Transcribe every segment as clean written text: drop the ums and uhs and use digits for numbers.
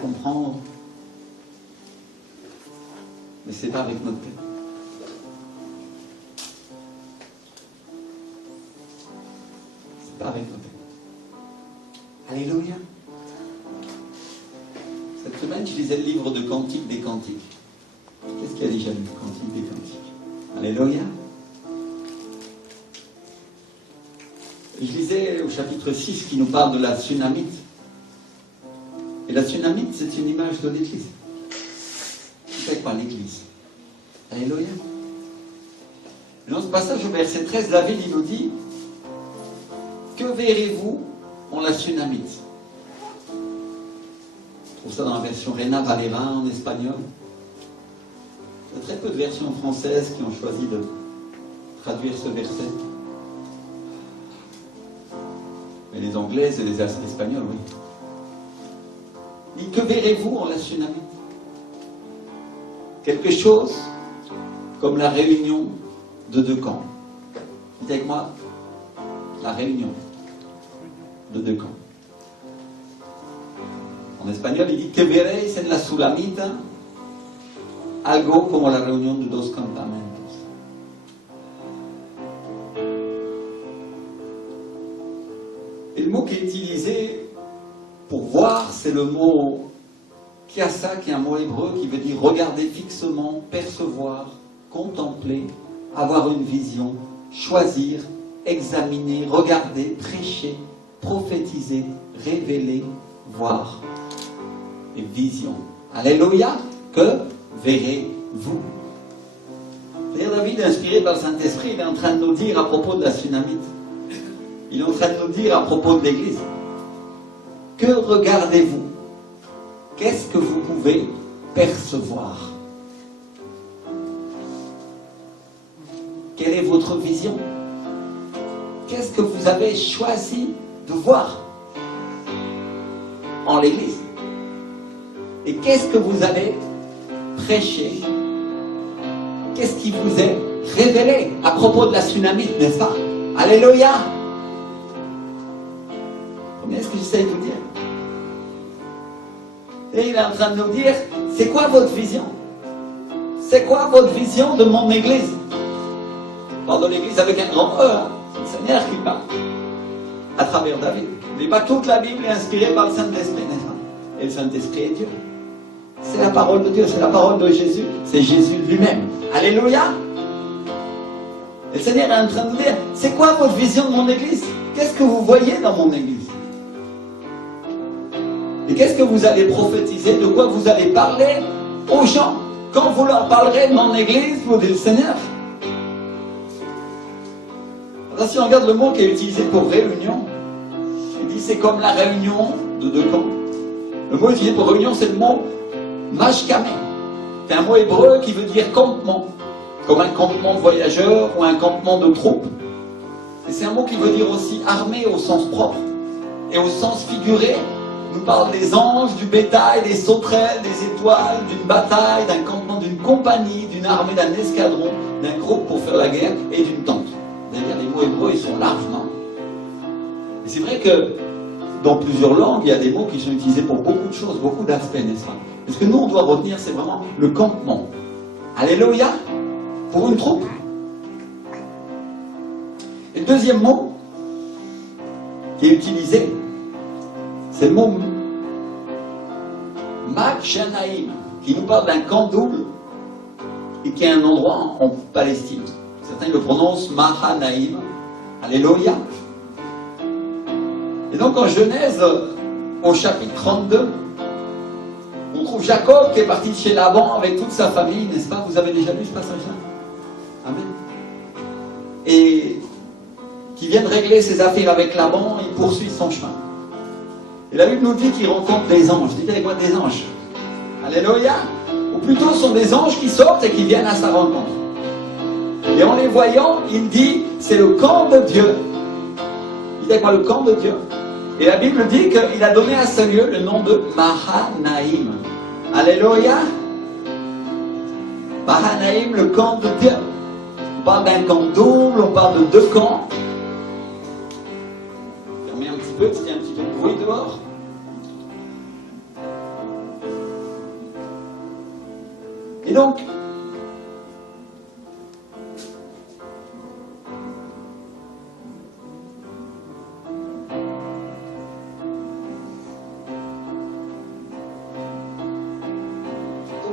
comprendre. Mais c'est pas avec notre tête. C'est pas avec notre tête. Alléluia. Cette semaine, je lisais le livre de Cantiques des Cantiques. Qu'est-ce qu'il y a déjà lu, Cantiques des Cantiques? Alléluia. Je lisais au chapitre 6 qui nous parle de la tsunamite. Et la tsunamite, c'est une image de l'Église. C'est quoi l'Église? Alléluia. Et dans ce passage au verset 13, David il nous dit: que verrez-vous en la tsunamite? On trouve ça dans la version Reina Valera en espagnol. Il y a très peu de versions françaises qui ont choisi de traduire ce verset. Mais les anglaises et les espagnols, oui. Il dit: que verrez-vous en la tsunamite? Quelque chose comme la réunion de deux camps. Dites avec moi, la réunion de deux camps. En espagnol, il dit: que veréis en la tsunamite algo como la reunión de dos campamentos. Et le mot qui est utilisé pour voir, c'est le mot kiasa, qui est un mot hébreu qui veut dire regarder fixement, percevoir, contempler, avoir une vision, choisir, examiner, regarder, prêcher, prophétiser, révéler, voir. Et vision. Alléluia. Que verrez-vous? C'est-à-dire, David, inspiré par le Saint-Esprit, il est en train de nous dire à propos de la tsunamite. Il est en train de nous dire à propos de l'Église. Que regardez-vous? Qu'est-ce que vous pouvez percevoir? Quelle est votre vision? Qu'est-ce que vous avez choisi de voir en l'Église? Et qu'est-ce que vous avez prêché? Qu'est-ce qui vous est révélé à propos de la tsunamite, n'est-ce pas? Alléluia! Combien est-ce que j'essaie de vous dire? Et il est en train de nous dire, c'est quoi votre vision? C'est quoi votre vision de mon Église? Je parle de l'Église avec un grand E, hein? C'est le Seigneur qui parle à travers David. Mais pas toute la Bible est inspirée par le Saint-Esprit, n'est-ce pas? Et le Saint-Esprit est Dieu. C'est la parole de Dieu, c'est la parole de Jésus, c'est Jésus lui-même. Alléluia! Et le Seigneur est en train de nous dire, c'est quoi votre vision de mon Église? Qu'est-ce que vous voyez dans mon Église? Et qu'est-ce que vous allez prophétiser? De quoi vous allez parler aux gens? Quand vous leur parlerez de mon Église, vous dites, Seigneur. Alors, si on regarde le mot qui est utilisé pour réunion, il dit c'est comme la réunion de deux camps. Le mot utilisé pour réunion, c'est le mot mashkame. C'est un mot hébreu qui veut dire campement, comme un campement de voyageurs ou un campement de troupes. Et c'est un mot qui veut dire aussi armée au sens propre. Et au sens figuré, nous parle des anges, du bétail, des sauterelles, des étoiles, d'une bataille, d'un campement, d'une compagnie, d'une armée, d'un escadron, d'un groupe pour faire la guerre et d'une tente. C'est-à-dire les mots hébreux, ils sont largement. Et c'est vrai que dans plusieurs langues, il y a des mots qui sont utilisés pour beaucoup de choses, beaucoup d'aspects, n'est-ce pas? Mais ce que nous, on doit retenir, c'est vraiment le campement. Alléluia! Pour une troupe. Et le deuxième mot qui est utilisé, c'est le mot Makshanaïm, qui nous parle d'un camp double et qui est un endroit en Palestine. Certains le prononcent Mahanaïm. Alléluia. Et donc en Genèse, au chapitre 32, on trouve Jacob qui est parti de chez Laban avec toute sa famille, n'est-ce pas? Vous avez déjà lu ce passage-là? Amen. Et qui vient de régler ses affaires avec Laban, il poursuit son chemin. Et la Bible nous dit qu'il rencontre des anges. Dites avec moi des anges. Alléluia. Ou plutôt, ce sont des anges qui sortent et qui viennent à sa rencontre. Et en les voyant, il dit, c'est le camp de Dieu. Dites avec moi le camp de Dieu. Et la Bible dit qu'il a donné à ce lieu le nom de Mahanaïm. Alléluia. Mahanaïm, le camp de Dieu. On parle d'un camp double, on parle de deux camps. Fermez un petit peu, s'il y a un petit peu de bruit dehors. Et donc,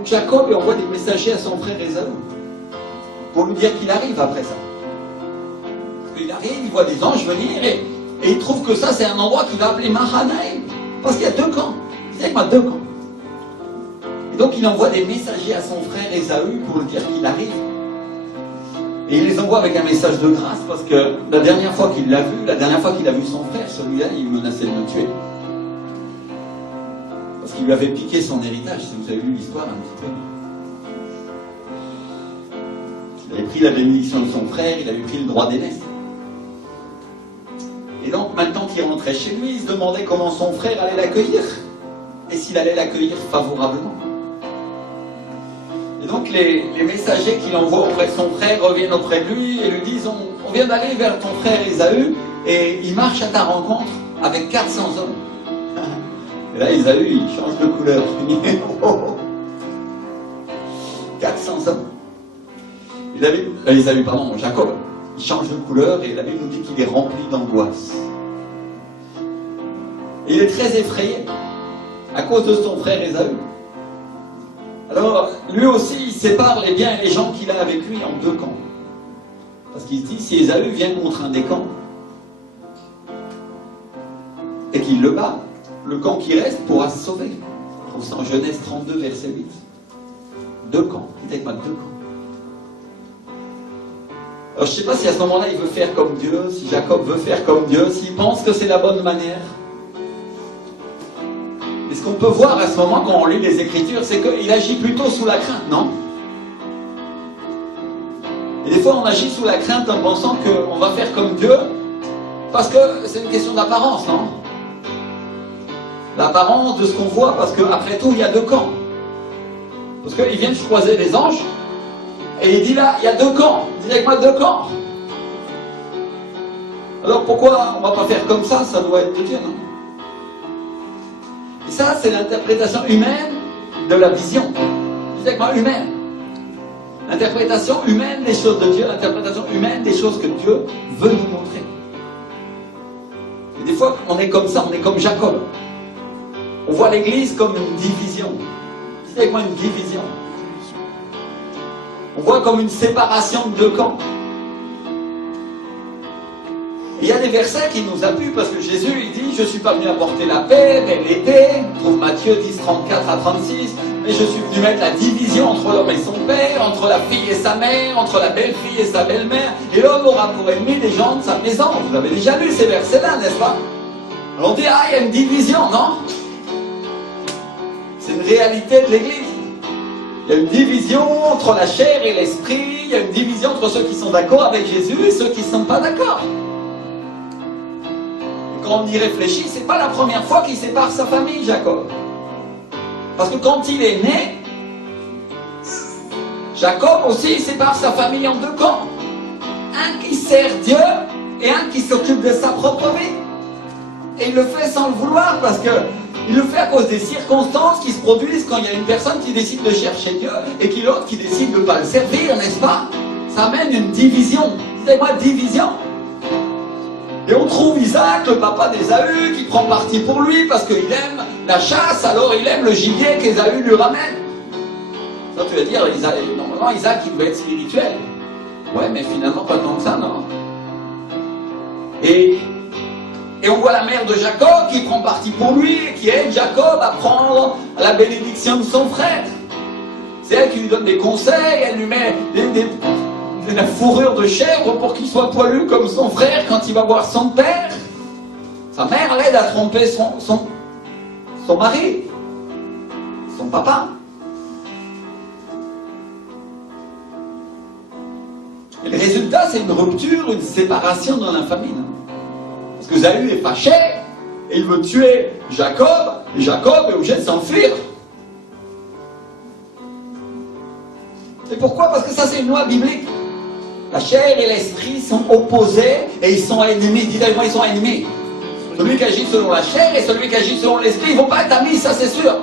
Jacob envoie des messagers à son frère Ésaü pour lui dire qu'il arrive après ça. Parce qu'il arrive, il voit des anges venir et il trouve que ça c'est un endroit qu'il va appeler Mahanaïm. Parce qu'il y a deux camps. Vous savez qu'il y a deux camps. Et donc il envoie des messagers à son frère Ésaü pour lui dire qu'il arrive. Et il les envoie avec un message de grâce parce que la dernière fois qu'il l'a vu, son frère, celui-là, il menaçait de le tuer. Parce qu'il lui avait piqué son héritage, si vous avez lu l'histoire un petit peu. Il avait pris la bénédiction de son frère, il avait pris le droit d'aînesse. Et donc maintenant qu'il rentrait chez lui, il se demandait comment son frère allait l'accueillir. Et s'il allait l'accueillir favorablement. Et donc les messagers qu'il envoie auprès de son frère reviennent auprès de lui et lui disent on vient d'aller vers ton frère Ésaü et il marche à ta rencontre avec 400 hommes. Et là, Ésaü, il change de couleur. 400 hommes. Ésaü, pardon, Jacob, il change de couleur et la Bible nous dit qu'il est rempli d'angoisse. Et il est très effrayé à cause de son frère Ésaü. Alors, lui aussi, il sépare les biens et les gens qu'il a avec lui en deux camps. Parce qu'il se dit, si Ésaü vient contre un des camps et qu'il le bat, le camp qui reste pourra se sauver. On trouve ça en Genèse 32, verset 8. Deux camps. Dites avec moi, deux camps. Alors, je ne sais pas si à ce moment-là, il veut faire comme Dieu, si Jacob veut faire comme Dieu, s'il pense que c'est la bonne manière. Mais ce qu'on peut voir à ce moment, quand on lit les Écritures, c'est qu'il agit plutôt sous la crainte, non? Et des fois, on agit sous la crainte en pensant qu'on va faire comme Dieu, parce que c'est une question d'apparence, non? L'apparence de ce qu'on voit, parce qu'après tout, il y a deux camps. Parce qu'il vient de croiser les anges, et il dit là, il y a deux camps. Dis avec moi, deux camps. Alors pourquoi on ne va pas faire comme ça? Ça doit être de Dieu, non? Et ça, c'est l'interprétation humaine de la vision. Dis avec moi, humaine. L'interprétation humaine des choses de Dieu, l'interprétation humaine des choses que Dieu veut nous montrer. Et des fois, on est comme ça, on est comme Jacob. On voit l'Église comme une division. C'est avec moi une division. On voit comme une séparation de deux camps. Et il y a des versets qui nous appuient parce que Jésus, il dit, je ne suis pas venu apporter la paix, mais l'épée. On trouve Matthieu 10, 34 à 36. Mais je suis venu mettre la division entre l'homme et son père, entre la fille et sa mère, entre la belle-fille et sa belle-mère. Et l'homme aura pour ennemi des gens de sa maison. Vous avez déjà lu ces versets-là, n'est-ce pas? Alors on dit, ah, il y a une division, non? C'est une réalité de l'Église. Il y a une division entre la chair et l'esprit. Il y a une division entre ceux qui sont d'accord avec Jésus et ceux qui ne sont pas d'accord. Et quand on y réfléchit, ce n'est pas la première fois qu'il sépare sa famille, Jacob. Parce que quand il est né, Jacob aussi il sépare sa famille en deux camps. Un qui sert Dieu et un qui s'occupe de sa propre vie. Et il le fait sans le vouloir parce que il le fait à cause des circonstances qui se produisent quand il y a une personne qui décide de chercher Dieu et l'autre qui décide de ne pas le servir, n'est-ce pas? Ça amène une division. Dites-moi, division. Et on trouve Isaac, le papa d'Ésaü, qui prend parti pour lui parce qu'il aime la chasse, alors il aime le gibier qu'Ésaü lui ramène. Ça, tu vas dire, normalement Isaac, il doit être spirituel. Ouais, mais finalement pas tant que ça, non? Et on voit la mère de Jacob qui prend parti pour lui et qui aide Jacob à prendre la bénédiction de son frère. C'est elle qui lui donne des conseils, elle lui met de la fourrure de chèvre pour qu'il soit poilu comme son frère quand il va voir son père. Sa mère l'aide à tromper son mari, son papa. Et le résultat, c'est une rupture, une séparation dans la famille. Parce que Ésaü est fâché, et il veut tuer Jacob, et Jacob est obligé de s'enfuir. Et pourquoi? Parce que ça, c'est une loi biblique. La chair et l'esprit sont opposés, et ils sont ennemis. Dites-moi, ils sont ennemis. Celui qui agit selon la chair et celui qui agit selon l'esprit, ils ne vont pas être amis, ça c'est sûr.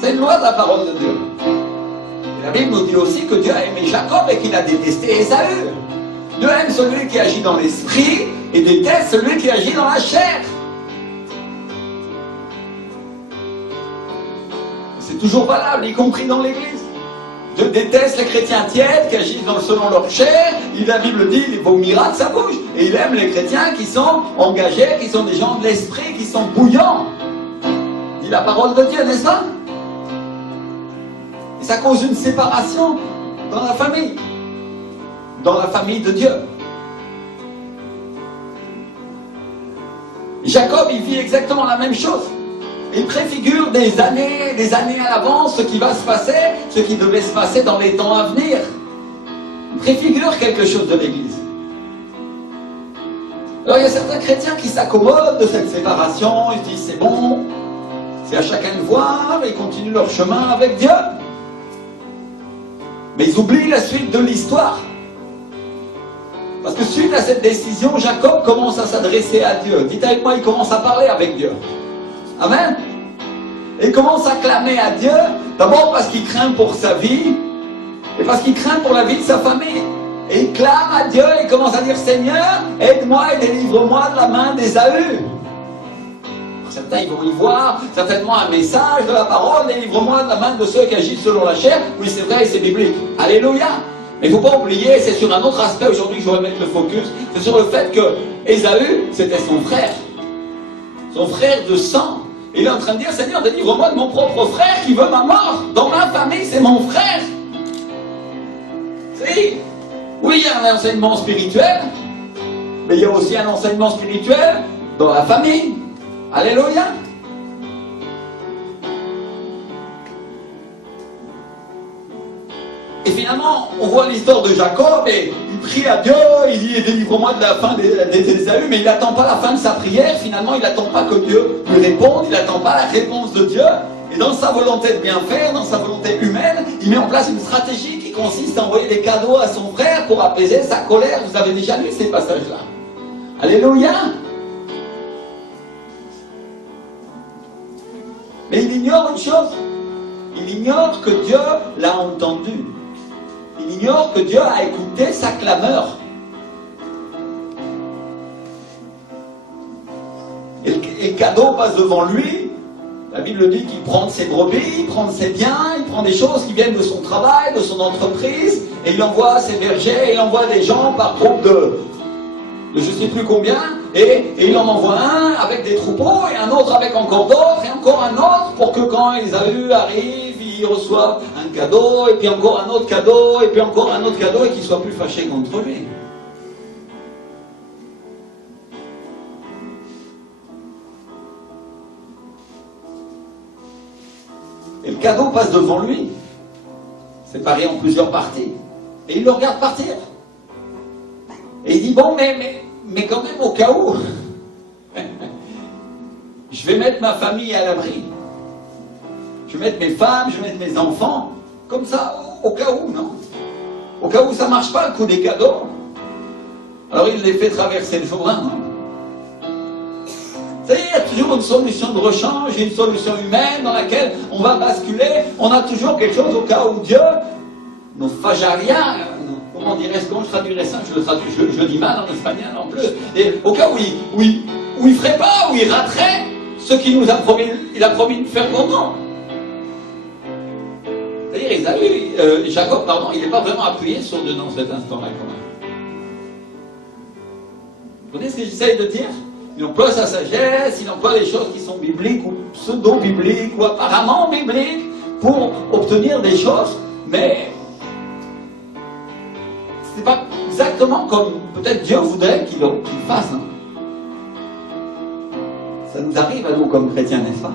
C'est une loi de la parole de Dieu. Et la Bible nous dit aussi que Dieu a aimé Jacob et qu'il a détesté Ésaü. Dieu aime celui qui agit dans l'esprit et déteste celui qui agit dans la chair. C'est toujours valable, y compris dans l'Église. Dieu déteste les chrétiens tièdes qui agissent selon leur chair. La Bible dit, il vomira de sa bouche. Et il aime les chrétiens qui sont engagés, qui sont des gens de l'esprit, qui sont bouillants. Dit la parole de Dieu, n'est-ce pas? Et ça cause une séparation dans la famille de Dieu. Jacob, il vit exactement la même chose. Il préfigure des années à l'avance ce qui va se passer, ce qui devait se passer dans les temps à venir. Il préfigure quelque chose de l'Église. Alors il y a certains chrétiens qui s'accommodent de cette séparation, ils se disent c'est bon, c'est à chacun de voir, et ils continuent leur chemin avec Dieu. Mais ils oublient la suite de l'histoire. Parce que suite à cette décision, Jacob commence à s'adresser à Dieu. Dites avec moi, il commence à parler avec Dieu. Amen. Et il commence à clamer à Dieu, d'abord parce qu'il craint pour sa vie, et parce qu'il craint pour la vie de sa famille. Et il clame à Dieu, et il commence à dire, Seigneur, aide-moi et délivre-moi de la main d'Ésaü. Certains, ils vont y voir certainement un message de la parole, délivre-moi de la main de ceux qui agissent selon la chair. Oui, c'est vrai, c'est biblique. Alléluia. Mais il ne faut pas oublier, c'est sur un autre aspect aujourd'hui que je voudrais mettre le focus, c'est sur le fait que Ésaü, c'était son frère de sang. Et il est en train de dire, Seigneur, délivre-moi de mon propre frère qui veut ma mort. Dans ma famille, c'est mon frère. Oui, il y a un enseignement spirituel, mais il y a aussi un enseignement spirituel dans la famille. Alléluia. Et finalement, on voit l'histoire de Jacob et il prie à Dieu, il dit délivre-moi de la fin d'Ésaü, mais il n'attend pas la fin de sa prière, finalement il n'attend pas que Dieu lui réponde, il n'attend pas la réponse de Dieu, et dans sa volonté de bien faire, dans sa volonté humaine, il met en place une stratégie qui consiste à envoyer des cadeaux à son frère pour apaiser sa colère. Vous avez déjà lu ces passages-là. Alléluia. Mais il ignore une chose, il ignore que Dieu l'a entendu. Il ignore que Dieu a écouté sa clameur. Et le cadeau passe devant lui. La Bible dit qu'il prend de ses brebis, il prend de ses biens, il prend des choses qui viennent de son travail, de son entreprise, et il envoie ses bergers, il envoie des gens par groupe de je ne sais plus combien, et il en envoie un avec des troupeaux, et un autre avec encore d'autres, et encore un autre, pour que quand Ésaü arrive, il reçoive un cadeau, et puis encore un autre cadeau, et puis encore un autre cadeau, et qu'il soit plus fâché contre lui. Et le cadeau passe devant lui, séparé en plusieurs parties, et il le regarde partir. Et il dit, bon, mais quand même au cas où, je vais mettre ma famille à l'abri. Je vais mettre mes femmes, je vais mettre mes enfants, comme ça, au cas où, non? Au cas où ça ne marche pas, le coup des cadeaux. Alors il les fait traverser le Jourdain, non? Vous savez, il y a toujours une solution de rechange, une solution humaine dans laquelle on va basculer. On a toujours quelque chose au cas où Dieu, nos fajaria, comment dirais-je, comment je traduirais ça? Je le dis mal en espagnol en plus. Et au cas où il ne ferait pas, où il raterait ce qu'il nous a promis, il a promis de faire content. C'est-à-dire, Jacob, pardon, il n'est pas vraiment appuyé sur Dieu dans cet instant-là, quand même. Vous voyez ce que j'essaye de dire? Il emploie sa sagesse, il emploie des choses qui sont bibliques ou pseudo-bibliques ou apparemment bibliques pour obtenir des choses, mais c'est pas exactement comme peut-être Dieu voudrait qu'il fasse. Hein. Ça nous arrive à nous comme chrétiens, n'est-ce pas?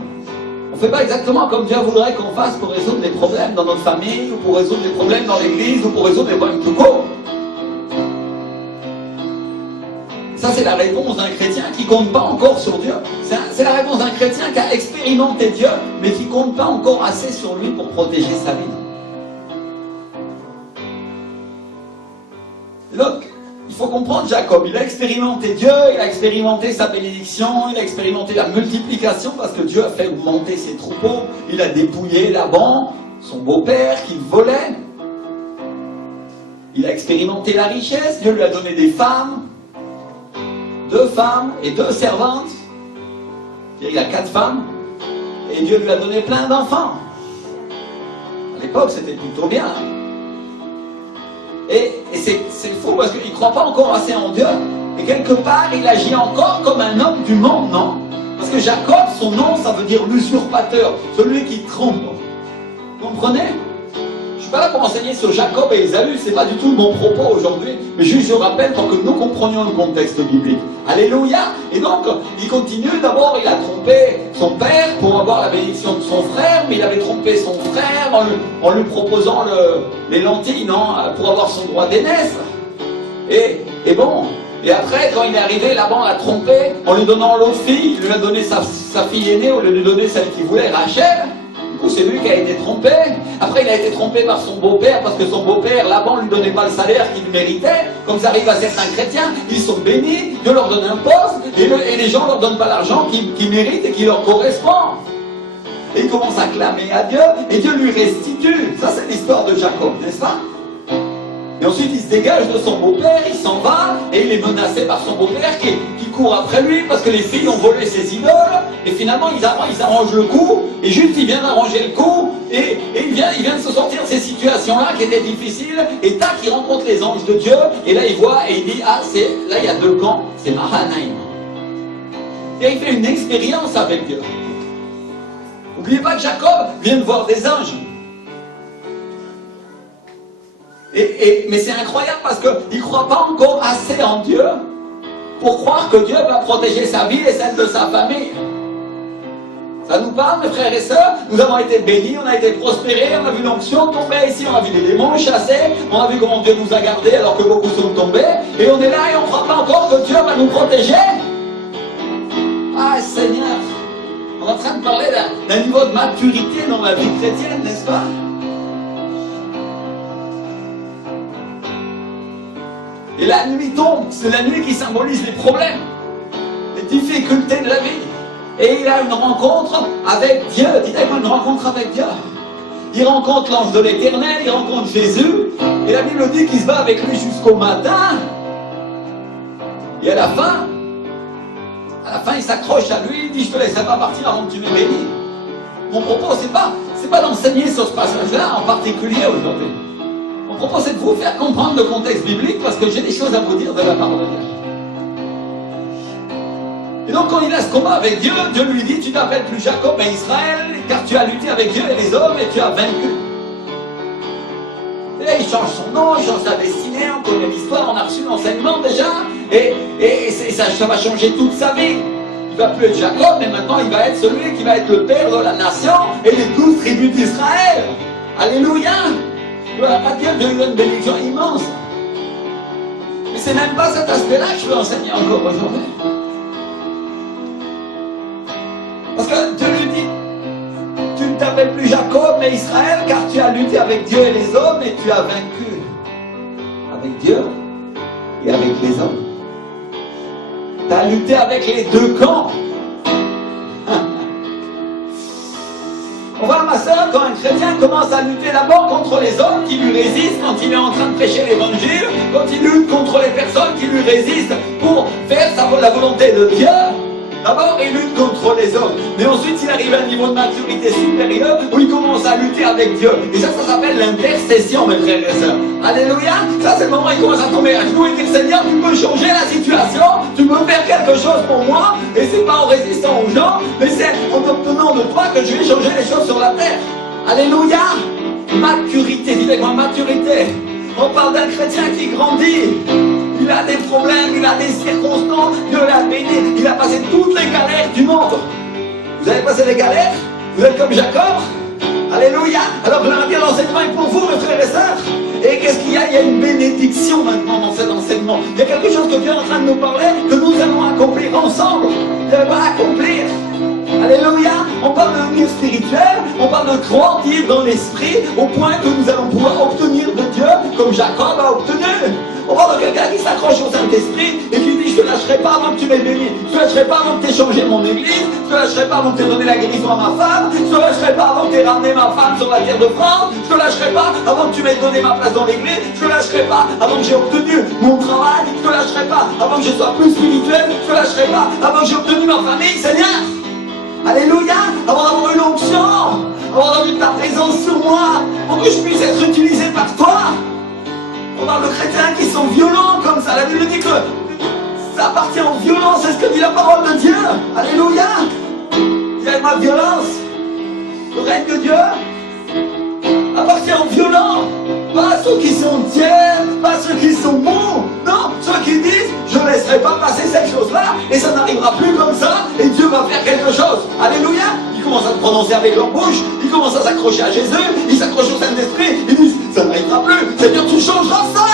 On ne fait pas exactement comme Dieu voudrait qu'on fasse pour résoudre des problèmes dans notre famille, ou pour résoudre des problèmes dans l'église, ou pour résoudre des problèmes tout court. Ça, c'est la réponse d'un chrétien qui ne compte pas encore sur Dieu. C'est la réponse d'un chrétien qui a expérimenté Dieu, mais qui ne compte pas encore assez sur lui pour protéger sa vie. Et donc, il faut comprendre Jacob. Il a expérimenté Dieu, il a expérimenté sa bénédiction, il a expérimenté la multiplication parce que Dieu a fait augmenter ses troupeaux. Il a dépouillé Laban, son beau-père, qu'il volait. Il a expérimenté la richesse. Dieu lui a donné des femmes, 2 femmes et 2 servantes. Il a 4 femmes. Et Dieu lui a donné plein d'enfants. À l'époque, c'était plutôt bien. Et c'est faux parce qu'il ne croit pas encore assez en Dieu. Et quelque part, il agit encore comme un homme du monde, non? Parce que Jacob, son nom, ça veut dire l'usurpateur, celui qui trompe. Vous comprenez? Je ne suis pas là pour enseigner sur Jacob et Ésaü, ce n'est pas du tout mon propos aujourd'hui, mais juste je rappelle pour que nous comprenions le contexte biblique. Alléluia! Et donc, il continue, d'abord il a trompé son père pour avoir la bénédiction de son frère, mais il avait trompé son frère en lui proposant les lentilles, non, pour avoir son droit d'aînesse. Et bon, et après, quand il est arrivé, Laban l'a trompé en lui donnant l'autre fille, il lui a donné sa fille aînée au lieu de lui donner celle qu'il voulait, Rachel. C'est lui qui a été trompé. Après, il a été trompé par son beau-père, parce que son beau-père, Laban, ne lui donnait pas le salaire qu'il méritait. Comme ça arrive à certains chrétiens, ils sont bénis, Dieu leur donne un poste, et les gens ne leur donnent pas l'argent qu'ils méritent et qui leur correspond. Et il commence à clamer à Dieu, et Dieu lui restitue. Ça, c'est l'histoire de Jacob, n'est-ce pas? Et ensuite, il se dégage de son beau-père, il s'en va, et il est menacé par son beau-père qui court après lui parce que les filles ont volé ses idoles, et finalement, ils arrangent le coup, et juste il vient d'arranger le coup, et il vient de se sortir de ces situations-là qui étaient difficiles, et tac, il rencontre les anges de Dieu, et là, il voit, et il dit, ah, là, il y a 2 camps, c'est Mahanaïm. Et il fait une expérience avec Dieu. N'oubliez pas que Jacob vient de voir des anges. Mais c'est incroyable parce qu'il ne croit pas encore assez en Dieu pour croire que Dieu va protéger sa vie et celle de sa famille. Ça nous parle, mes frères et sœurs? Nous avons été bénis, on a été prospérés, on a vu l'onction tomber ici, on a vu les démons chasser, on a vu comment Dieu nous a gardés alors que beaucoup sont tombés, et on est là et on ne croit pas encore que Dieu va nous protéger. Ah Seigneur, on est en train de parler d'un niveau de maturité dans la vie chrétienne, n'est-ce pas? Et la nuit tombe, c'est la nuit qui symbolise les problèmes, les difficultés de la vie. Et il a une rencontre avec Dieu. Dites-moi, une rencontre avec Dieu. Il rencontre l'ange de l'Éternel, il rencontre Jésus. Et la Bible dit qu'il se bat avec lui jusqu'au matin. Et à la fin, il s'accroche à lui, il dit, je te laisserai pas partir avant que tu m'aies béni. Mon propos, c'est pas d'enseigner sur ce passage-là en particulier aujourd'hui. Mon propos, c'est de vous faire comprendre le contexte biblique parce que j'ai des choses à vous dire de la parole de Dieu. Et donc, quand il a ce combat avec Dieu, Dieu lui dit, tu t'appelles plus Jacob mais Israël, car tu as lutté avec Dieu et les hommes et tu as vaincu. Et là, il change son nom, il change sa destinée, on connaît l'histoire, on a reçu l'enseignement déjà, et ça va changer toute sa vie. Il ne va plus être Jacob, mais maintenant il va être celui qui va être le père de la nation et des 12 tribus d'Israël. Alléluia! Dieu lui donne une bénédiction immense. Mais c'est même pas cet aspect-là que je veux enseigner encore aujourd'hui. Parce que Dieu lui dit, tu ne t'appelles plus Jacob mais Israël, car tu as lutté avec Dieu et les hommes et tu as vaincu. Avec Dieu et avec les hommes. Tu as lutté avec les 2 camps. On voit, ma soeur, quand un chrétien commence à lutter d'abord contre les hommes qui lui résistent quand il est en train de prêcher l'évangile, quand il lutte contre les personnes qui lui résistent pour faire la volonté de Dieu, d'abord il lutte contre les hommes, mais ensuite il arrive à un niveau de maturité supérieur où il commence à lutter avec Dieu. Et ça s'appelle l'intercession, mes frères et sœurs. Alléluia. Ça, c'est le moment où il commence à tomber à genoux et dire, Seigneur, tu peux changer la situation, tu peux faire quelque chose pour moi, et c'est pas en résistant aux gens, mais c'est en obtenant de toi que je vais changer les choses sur la terre. Alléluia. Maturité, dis avec moi, maturité. On parle d'un chrétien qui grandit. Il a des problèmes, il a des circonstances, Dieu l'a béni, il a passé toutes les galères du monde. Vous avez passé les galères? Vous êtes comme Jacob? Alléluia. Alors je vais dire, l'enseignement est pour vous, mes frères et sœurs. Et qu'est-ce qu'il y a? Il y a une bénédiction maintenant dans cet enseignement. Il y a quelque chose que Dieu est en train de nous parler, que nous allons accomplir ensemble. Dieu va accomplir. Alléluia. On parle de devenir spirituel, on parle de grandir dans l'esprit, au point que nous allons pouvoir obtenir de Dieu comme Jacob a obtenu. On parle de quelqu'un qui s'accroche aux changé mon église, je te lâcherai pas avant que tu aies donné la guérison à ma femme, je te lâcherai pas avant que tu aies ramené ma femme sur la terre de France, je te lâcherai pas avant que tu m'aies donné ma place dans l'église, je te lâcherai pas avant que j'ai obtenu mon travail, je te lâcherai pas avant que je sois plus spirituel, je te lâcherai pas avant que j'ai obtenu ma famille, Seigneur. Alléluia, avant d'avoir eu l'onction, avant d'avoir eu ta présence sur moi, pour que je puisse être utilisé par toi. On parle de chrétiens qui sont violents comme ça. La Bible dit que ça appartient aux violences, c'est ce que dit la parole de Dieu. Alléluia. Il y a ma violence. Le règne de Dieu appartient aux violents. Pas à ceux qui sont tiers, pas à ceux qui sont bons. Non, ceux qui disent, je ne laisserai pas passer cette chose-là, et ça n'arrivera plus comme ça, et Dieu va faire quelque chose. Alléluia. Ils commencent à se prononcer avec leur bouche, ils commencent à s'accrocher à Jésus, ils s'accrochent au Saint-Esprit, ils disent, ça n'arrivera plus, Seigneur, tu changeras ça.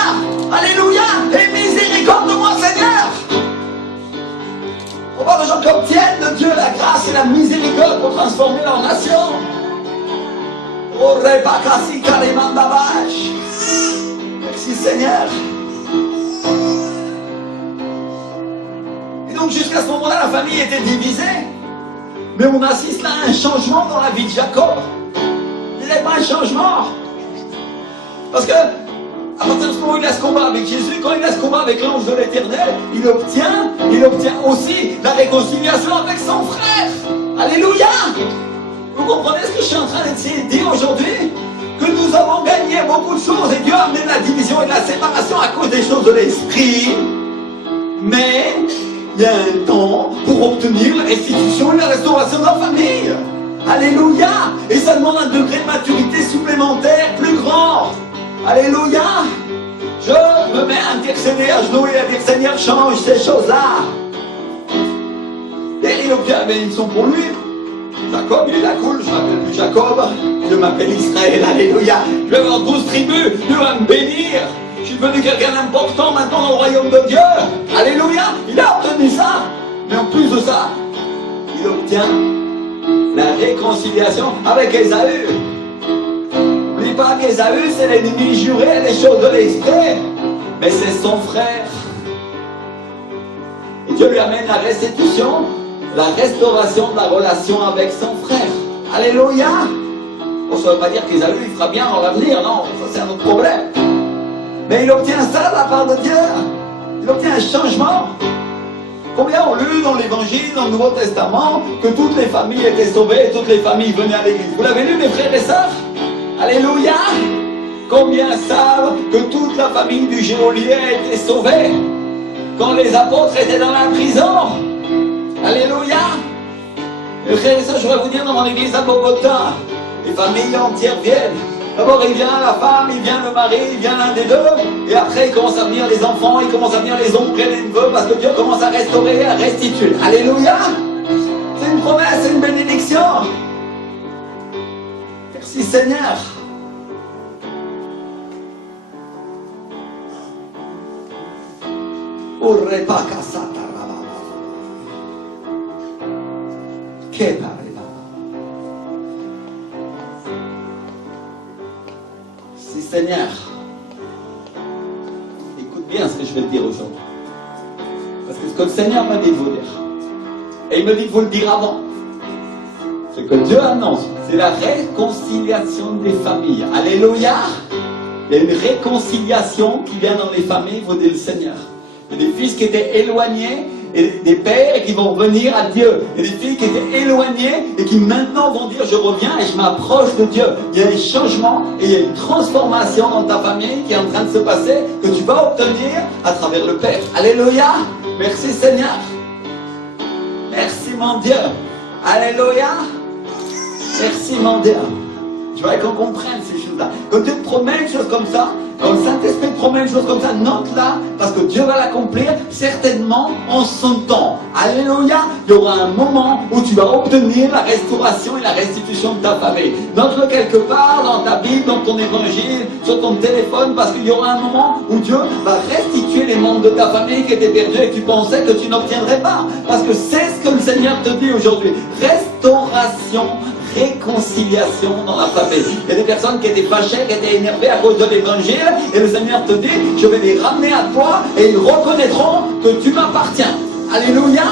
Alléluia. Et miséricorde de moi, Seigneur. On parle de gens qui obtiennent de Dieu la grâce et la miséricorde pour transformer leur nation. Merci Seigneur. Et donc jusqu'à ce moment-là, la famille était divisée. Mais on assiste là à un changement dans la vie de Jacob. Il n'y avait pas un changement. Parce que, à partir de ce moment où il a ce combat avec Jésus, quand il a ce combat avec l'ange de l'Éternel, il obtient aussi la réconciliation avec son frère. Alléluia. Vous comprenez ce que je suis en train d'essayer de dire aujourd'hui? Que nous avons gagné beaucoup de choses et Dieu a amené la division et la séparation à cause des choses de l'esprit. Mais il y a un temps pour obtenir la restitution et la restauration de la famille. Alléluia. Et ça demande un degré de maturité supplémentaire plus grand. Alléluia. Je me mets à intercéder à genoux et à dire Seigneur, change ces choses-là. Et il obtient la bénédiction pour lui. Jacob, il est là cool, je m'appelle plus Jacob, je m'appelle Israël, alléluia. Je vais avoir 12 tribus, Dieu va me bénir. Je suis devenu quelqu'un d'important maintenant dans le royaume de Dieu. Alléluia, il a obtenu ça. Mais en plus de ça, il obtient la réconciliation avec Ésaü. N'oublie pas qu'Ésaü, c'est l'ennemi juré des choses de l'esprit. Mais c'est son frère. Et Dieu lui amène la restitution, la restauration de la relation avec son frère. Alléluia. Bon, ça ne veut pas dire qu'Ésaü il fera bien dans l'avenir, non, ça c'est un autre problème. Mais il obtient ça de la part de Dieu. Il obtient un changement. Combien ont lu dans l'Évangile, dans le Nouveau Testament, que toutes les familles étaient sauvées et toutes les familles venaient à l'église? Vous l'avez lu, mes frères et sœurs? Alléluia. Combien savent que toute la famille du geôlier a été sauvée quand les apôtres étaient dans la prison? Alléluia. Mes frères et sœurs, je voudrais vous dire, dans mon église à Bogota, les familles entières viennent. D'abord, il vient la femme, il vient le mari, il vient l'un des deux. Et après, il commence à venir les enfants, il commence à venir les oncles et les neveux, parce que Dieu commence à restaurer, à restituer. Alléluia. C'est une promesse, c'est une bénédiction. Merci Seigneur. Si Seigneur, écoute bien ce que je vais te dire aujourd'hui. Parce que ce que le Seigneur m'a dit de vous dire, et il me dit de vous le dire avant, ce que Dieu annonce, c'est la réconciliation des familles. Alléluia. Il y a une réconciliation qui vient dans les familles, vous dites le Seigneur. Il y a des fils qui étaient éloignés, et des pères qui vont revenir à Dieu. Et des filles qui étaient éloignées et qui maintenant vont dire je reviens et je m'approche de Dieu. Il y a un changement et il y a une transformation dans ta famille qui est en train de se passer, que tu vas obtenir à travers le Père. Alléluia. Merci Seigneur. Merci mon Dieu. Alléluia. Merci mon Dieu. Je voudrais qu'on comprenne ces choses-là. Quand Dieu te promet une chose comme ça, quand le Saint-Esprit te promet une chose comme ça, note-la, parce que Dieu va l'accomplir certainement en son temps. Alléluia. Il y aura un moment où tu vas obtenir la restauration et la restitution de ta famille. Note-le quelque part dans ta Bible, dans ton évangile, sur ton téléphone, parce qu'il y aura un moment où Dieu va restituer les membres de ta famille qui étaient perdus et que tu pensais que tu n'obtiendrais pas. Parce que c'est ce que le Seigneur te dit aujourd'hui. Restauration, réconciliation dans la famille. Il y a des personnes qui étaient fâchées, qui étaient énervées à cause de l'évangile, et le Seigneur te dit, je vais les ramener à toi, et ils reconnaîtront que tu m'appartiens. Alléluia.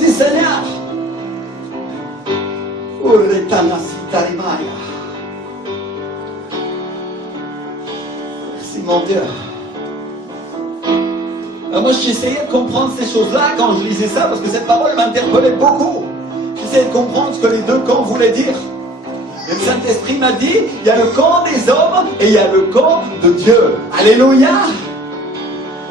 Merci Seigneur. Merci mon Dieu. Alors moi j'essayais de comprendre ces choses-là quand je lisais ça, parce que cette parole m'interpellait beaucoup. J'essayais de comprendre ce que les deux camps voulaient dire. Et le Saint-Esprit m'a dit, il y a le camp des hommes et il y a le camp de Dieu. Alléluia.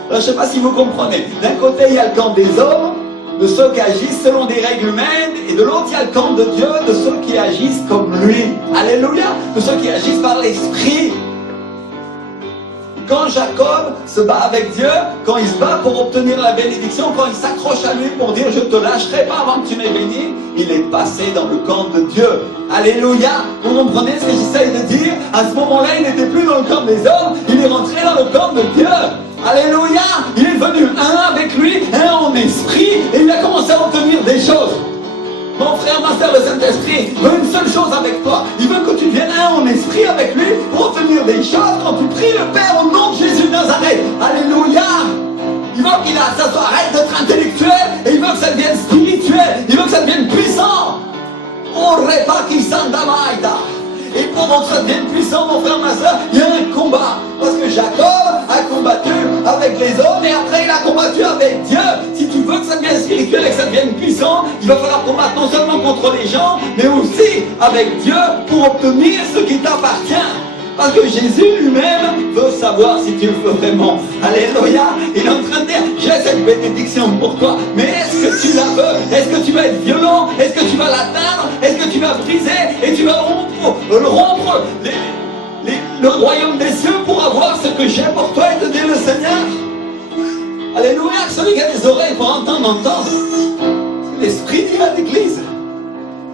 Alors je ne sais pas si vous comprenez. D'un côté il y a le camp des hommes, de ceux qui agissent selon des règles humaines, et de l'autre il y a le camp de Dieu, de ceux qui agissent comme lui. Alléluia. De ceux qui agissent par l'Esprit. Quand Jacob se bat avec Dieu, quand il se bat pour obtenir la bénédiction, quand il s'accroche à lui pour dire je ne te lâcherai pas avant que tu m'aies béni, il est passé dans le camp de Dieu. Alléluia. Vous comprenez ce que j'essaye de dire? À ce moment-là, il n'était plus dans le camp des hommes, il est rentré dans le camp de Dieu. Alléluia. Il est devenu un avec lui, un en esprit, et il a commencé à obtenir des choses. Mon frère, ma soeur, le Saint-Esprit veut une seule chose avec toi. Il veut que tu deviennes un en esprit avec lui pour obtenir des choses quand tu pries le Père au nom de Jésus de Nazareth. Alléluia. Il veut qu'il a ça soit arrête d'être intellectuel et il veut que ça devienne spirituel. Il veut que ça devienne puissant. Et pour que ça devienne puissant, mon frère, ma soeur, il y a un combat. Parce que Jacob a combattu avec les hommes et après il a combattu avec Dieu. Si tu veux que ça devienne spirituel et que ça devienne puissant, il va falloir combattre non seulement contre les gens, mais aussi avec Dieu pour obtenir ce qui t'appartient. Parce que Jésus lui-même veut savoir si tu le veux vraiment. Alléluia. Il est en train de dire, j'ai cette bénédiction pour toi, mais est-ce que tu la veux? Est-ce que tu vas être violent? Est-ce que tu vas l'atteindre? Est-ce que tu vas briser et tu vas rompre le royaume des cieux pour avoir ce que j'ai pour toi et te dire le Seigneur? Alléluia. Celui qui a des oreilles pour entendre, entendre. L'Esprit dit à l'Église.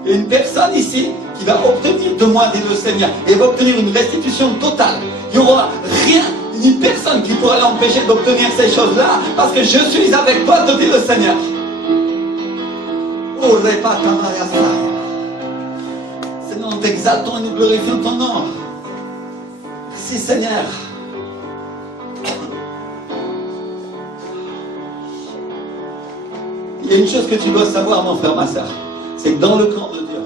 Il y a une personne ici qui va obtenir de moi, dit le Seigneur, et va obtenir une restitution totale. Il n'y aura rien, ni personne qui pourra l'empêcher d'obtenir ces choses-là, parce que je suis avec toi, te dit le Seigneur. Seigneur, nous t'exaltons et nous glorifions ton nom. Merci Seigneur. Il y a une chose que tu dois savoir, mon frère, ma soeur. C'est que dans le camp de Dieu,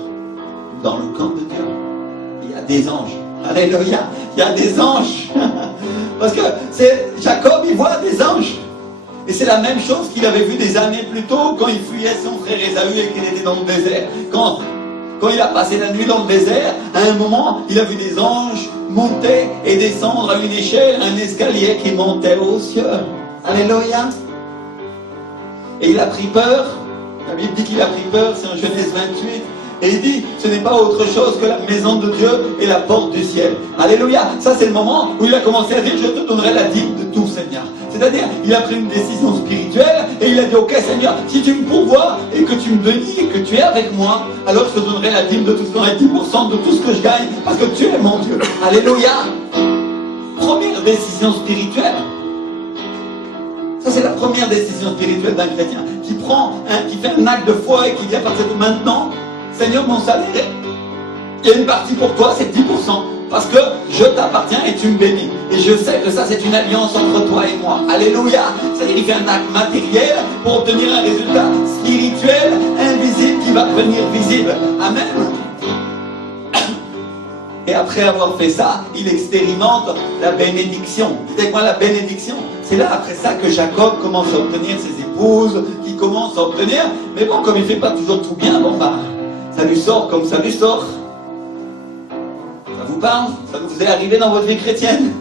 il y a des anges. Alléluia, il y a des anges. Parce que Jacob, il voit des anges. Et c'est la même chose qu'il avait vu des années plus tôt quand il fuyait son frère Ésaü et qu'il était dans le désert. Quand il a passé la nuit dans le désert, à un moment, il a vu des anges monter et descendre à une échelle, un escalier qui montait aux cieux. Alléluia. Et il a pris peur. La Bible dit qu'il a pris peur, c'est en Genèse 28. Et il dit, ce n'est pas autre chose que la maison de Dieu et la porte du ciel. Alléluia. Ça, c'est le moment où il a commencé à dire, je te donnerai la dîme de tout, Seigneur. C'est-à-dire, il a pris une décision spirituelle et il a dit, ok, Seigneur, si tu me pourvois et que tu me bénis et que tu es avec moi, alors je te donnerai la dîme de tout ce qu'on a, 10% de tout ce que je gagne, parce que tu es mon Dieu. Alléluia. Première décision spirituelle. Ça, c'est la première décision spirituelle d'un chrétien qui fait un acte de foi et qui dit à partir de maintenant, Seigneur, mon salaire, il y a une partie pour toi, c'est 10%, parce que je t'appartiens et tu me bénis. Et je sais que ça, c'est une alliance entre toi et moi. Alléluia. C'est-à-dire qu'il fait un acte matériel pour obtenir un résultat spirituel, invisible, qui va devenir visible. Amen. Et après avoir fait ça, il expérimente la bénédiction. C'est quoi la bénédiction? C'est là, après ça, que Jacob commence à obtenir ses épouses, qui commence à obtenir. Mais bon, comme il ne fait pas toujours tout bien, bon bah, ça lui sort comme ça lui sort. Ça vous parle? Ça vous est arrivé dans votre vie chrétienne?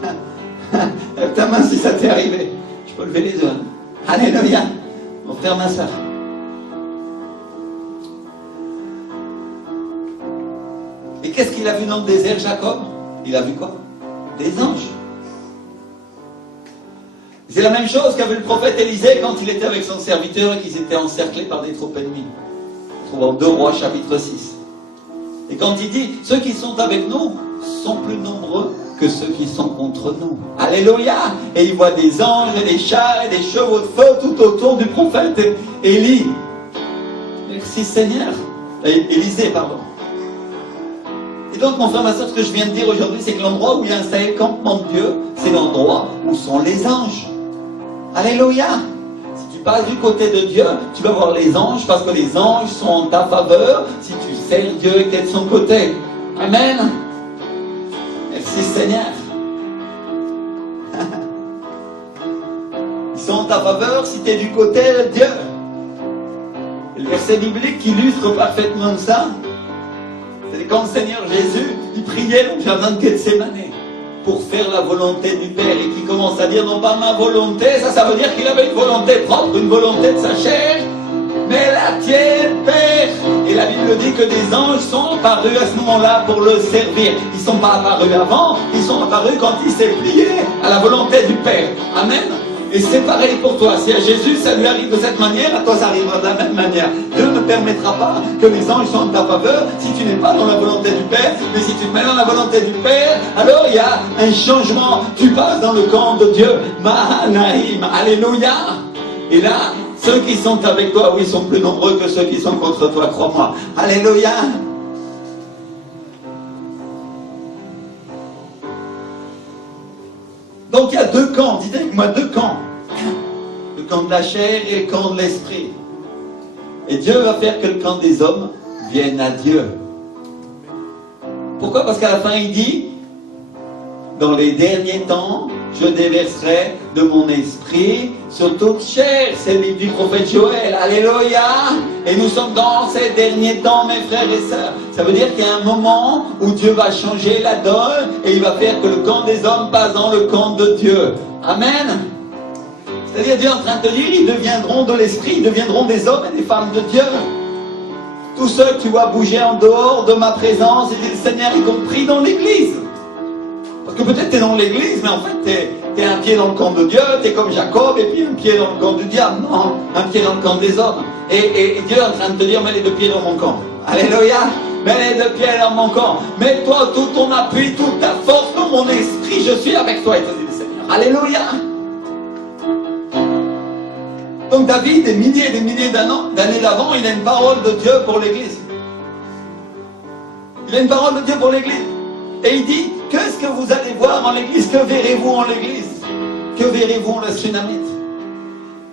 Lève ta main si ça t'est arrivé. Je peux lever les yeux. Alléluia. Mon frère, ma soeur. Et qu'est-ce qu'il a vu dans le désert, Jacob? Il a vu quoi? Des anges. C'est la même chose qu'a vu le prophète Élisée quand il était avec son serviteur et qu'ils étaient encerclés par des troupes ennemies. On trouve en 2 Rois chapitre 6. Et quand il dit, ceux qui sont avec nous sont plus nombreux que ceux qui sont contre nous. Alléluia. Et il voit des anges et des chars et des chevaux de feu tout autour du prophète Élie. Merci Seigneur. Élisée, pardon. Et donc, mon frère, ma soeur, ce que je viens de dire aujourd'hui, c'est que l'endroit où il y a installé le campement de Dieu, c'est l'endroit où sont les anges. Alléluia. Si tu pas du côté de Dieu, tu vas voir les anges parce que les anges sont en ta faveur si tu sers Dieu et que tu es de son côté. Amen. Merci Seigneur. Ils sont en ta faveur si tu es du côté de Dieu. Et le verset biblique qui illustre parfaitement ça, c'est quand le Seigneur Jésus, il priait dans le jardin de Gethsémane pour faire la volonté du Père et qui commence à dire non pas ma volonté, ça veut dire qu'il avait une volonté propre, une volonté de sa chair, mais la tienne, Père. Et la Bible dit que des anges sont apparus à ce moment-là pour le servir. Ils ne sont pas apparus avant, ils sont apparus quand il s'est plié à la volonté du Père. Amen. Et c'est pareil pour toi. Si à Jésus ça lui arrive de cette manière, à toi ça arrivera de la même manière. Dieu ne permettra pas que les anges soient en ta faveur si tu n'es pas dans la volonté du Père. Mais si tu te mets dans la volonté du Père, alors il y a un changement. Tu passes dans le camp de Dieu. Mahanaïm. Alléluia. Et là, ceux qui sont avec toi, oui, sont plus nombreux que ceux qui sont contre toi, crois-moi. Alléluia. Donc il y a deux camps, dites avec moi deux camps. Le camp de la chair et le camp de l'esprit. Et Dieu va faire que le camp des hommes vienne à Dieu. Pourquoi? Parce qu'à la fin il dit, dans les derniers temps, je déverserai de mon esprit sur toute chair. C'est le livre du prophète Joël. Alléluia. Et nous sommes dans ces derniers temps, mes frères et sœurs. Ça veut dire qu'il y a un moment où Dieu va changer la donne et il va faire que le camp des hommes passe dans le camp de Dieu. Amen. C'est-à-dire Dieu est en train de te dire, ils deviendront de l'esprit, ils deviendront des hommes et des femmes de Dieu. Tous ceux que tu vois bouger en dehors de ma présence, et dit le Seigneur, y compris dans l'église. Parce que peut-être tu es dans l'église, mais en fait tu es un pied dans le camp de Dieu, tu es comme Jacob, et puis un pied dans le camp du diable. Non, un pied dans le camp des hommes. Et Dieu est en train de te dire, mets les deux pieds dans mon camp. Alléluia. Mets les deux pieds dans mon camp. Mets-toi tout ton appui, toute ta force dans mon esprit. Je suis avec toi, et te dit le Seigneur. Alléluia. Donc David, des milliers d'années d'avant, il a une parole de Dieu pour l'église. Il a une parole de Dieu pour l'église. Et il dit, qu'est-ce que vous allez voir en l'église? Que verrez-vous en l'église? Que verrez-vous en la Sunamite?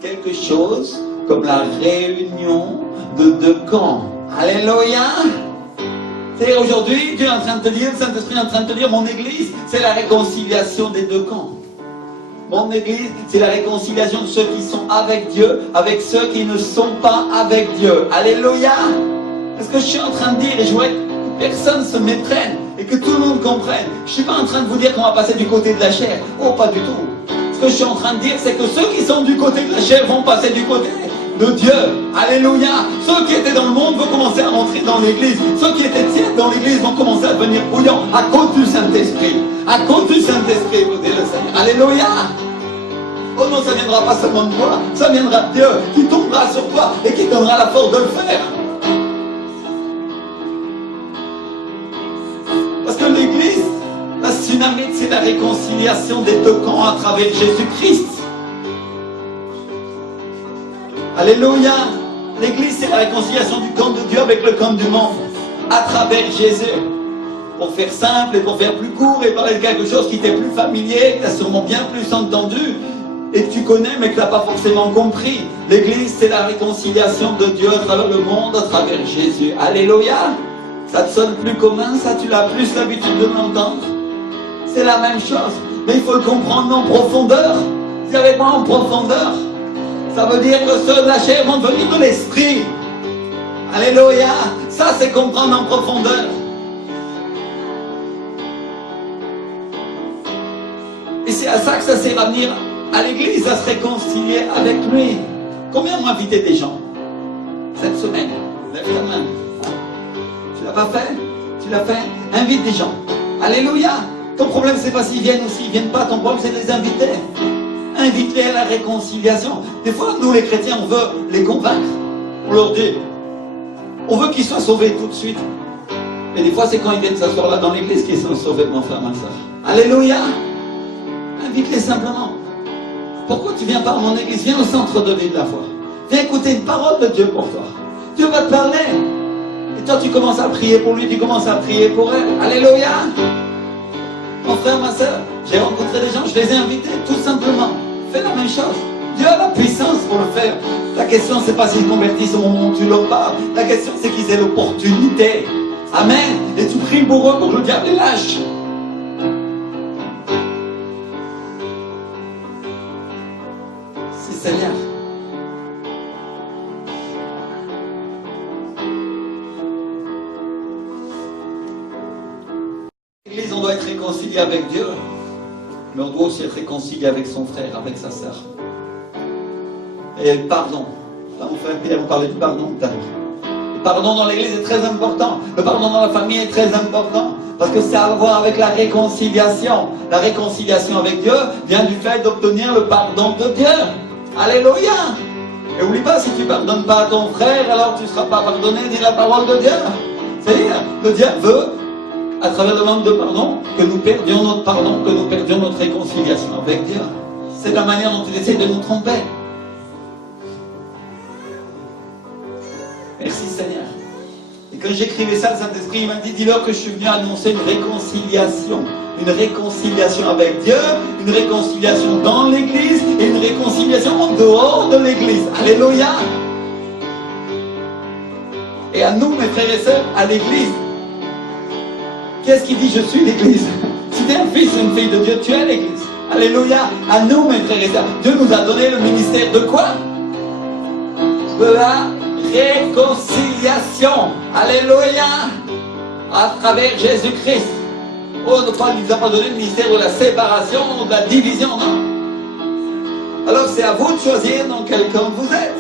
Quelque chose comme la réunion de deux camps. Alléluia. C'est aujourd'hui, Dieu est en train de te dire, le Saint-Esprit est en train de te dire, mon église, c'est la réconciliation des deux camps. Mon église, c'est la réconciliation de ceux qui sont avec Dieu, avec ceux qui ne sont pas avec Dieu. Alléluia. Est-ce que je suis en train de dire, et je voudrais que personne se méprenne, et que tout le monde comprenne. Je ne suis pas en train de vous dire qu'on va passer du côté de la chair. Oh, pas du tout. Ce que je suis en train de dire, c'est que ceux qui sont du côté de la chair vont passer du côté de Dieu. Alléluia. Ceux qui étaient dans le monde vont commencer à rentrer dans l'église. Ceux qui étaient tièdes dans l'église vont commencer à devenir bouillants à cause du Saint-Esprit. À cause du Saint-Esprit, vous dites le Seigneur. Alléluia. Oh non, ça ne viendra pas seulement de toi. Ça viendra de Dieu qui tombera sur toi et qui donnera la force de le faire. Parce que l'église, la Sunamite, c'est la réconciliation des deux camps à travers Jésus-Christ. Alléluia. L'église, c'est la réconciliation du camp de Dieu avec le camp du monde à travers Jésus. Pour faire simple et pour faire plus court et parler de quelque chose qui t'est plus familier, que tu as sûrement bien plus entendu et que tu connais mais que tu n'as pas forcément compris. L'église, c'est la réconciliation de Dieu à travers le monde, à travers Jésus. Alléluia. Ça te sonne plus commun, ça tu l'as plus l'habitude de l'entendre. C'est la même chose, mais il faut le comprendre en profondeur. Dis avec moi en profondeur. Ça veut dire que ceux de la chair vont devenir de l'esprit. Alléluia. Ça c'est comprendre en profondeur. Et c'est à ça que ça sert à venir à l'église, à se réconcilier avec lui. Combien ont invité des gens cette semaine? Lève ta main. Tu l'as pas fait? Tu l'as fait? Invite des gens. Alléluia. Ton problème c'est pas s'ils viennent ou s'ils viennent pas. Ton problème c'est de les inviter. Invite-les à la réconciliation. Des fois, nous les chrétiens, on veut les convaincre. On leur dit, on veut qu'ils soient sauvés tout de suite. Mais des fois, c'est quand ils viennent s'asseoir là dans l'église qu'ils sont sauvés, mon frère, ma soeur. Alléluia. Invite-les simplement. Pourquoi tu viens pas à mon église? Viens au centre de vie de la foi. Viens écouter une parole de Dieu pour toi. Dieu va te parler. Et toi, tu commences à prier pour lui, tu commences à prier pour elle. Alléluia. Mon frère, ma soeur, j'ai rencontré des gens, je les ai invités, tout simplement. Fais la même chose. Dieu Dieu a la puissance pour le faire. La question, c'est pas s'ils se convertissent au moment où tu leur parles. La question, c'est qu'ils aient l'opportunité. Amen. Et tu pries pour eux pour que le diable les lâche. C'est Seigneur. L'Église, on doit être réconcilié avec Dieu, mais on doit aussi être réconcilié avec son frère, avec sa sœur. Et le pardon. Là, mon frère Pierre, vous parlez du pardon tout à l'heure. Le pardon dans l'Église est très important. Le pardon dans la famille est très important. Parce que ça a à voir avec la réconciliation. La réconciliation avec Dieu vient du fait d'obtenir le pardon de Dieu. Alléluia. Et n'oublie pas, si tu ne pardonnes pas à ton frère, alors tu ne seras pas pardonné, dit la parole de Dieu. C'est-à-dire, le diable veut, à travers le manque de pardon, que nous perdions notre pardon, que nous perdions notre réconciliation avec Dieu. C'est la manière dont il essaie de nous tromper. Merci Seigneur. Et quand j'écrivais ça, le Saint-Esprit m'a dit, dis-leur que je suis venu annoncer une réconciliation. Une réconciliation avec Dieu, une réconciliation dans l'Église et une réconciliation en dehors de l'Église. Alléluia. Et à nous, mes frères et sœurs, à l'Église. Qu'est-ce qui dit je suis l'Église? Si tu es un fils ou une fille de Dieu, tu es l'Église. Alléluia. À nous, mes frères et sœurs. Dieu nous a donné le ministère de quoi? De la réconciliation. Alléluia. À travers Jésus-Christ. Oh, ne pas, il ne nous a pas donné le ministère de la séparation ou de la division, non. Alors c'est à vous de choisir dans quel camp vous êtes.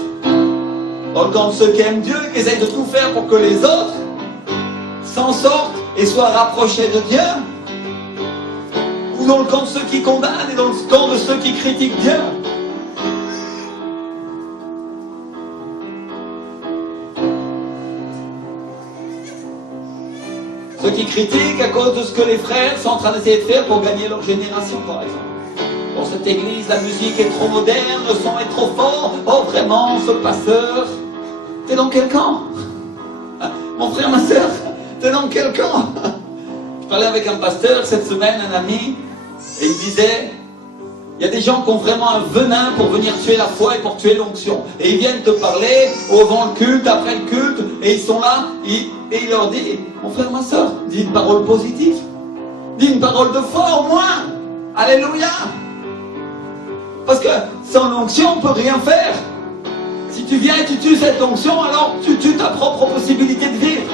Dans le camp de ceux qui aiment Dieu, qui essayent de tout faire pour que les autres s'en sortent et soient rapprochés de Dieu. Ou dans le camp de ceux qui condamnent et dans le camp de ceux qui critiquent Dieu. Ceux qui critiquent à cause de ce que les frères sont en train d'essayer de faire pour gagner leur génération, par exemple. Dans cette église, la musique est trop moderne, le son est trop fort. Oh, vraiment, ce pasteur, t'es dans quel camp? Mon frère, ma soeur, t'es dans quel camp? Je parlais avec un pasteur cette semaine, un ami, et il disait, il y a des gens qui ont vraiment un venin pour venir tuer la foi et pour tuer l'onction. Et ils viennent te parler avant le culte, après le culte, et ils sont là, et il leur dit, mon frère, ma soeur, dis une parole positive. Dis une parole de foi au moins. Alléluia. Parce que sans l'onction, on ne peut rien faire. Si tu viens et tu tues cette onction, alors tu tues ta propre possibilité de vivre.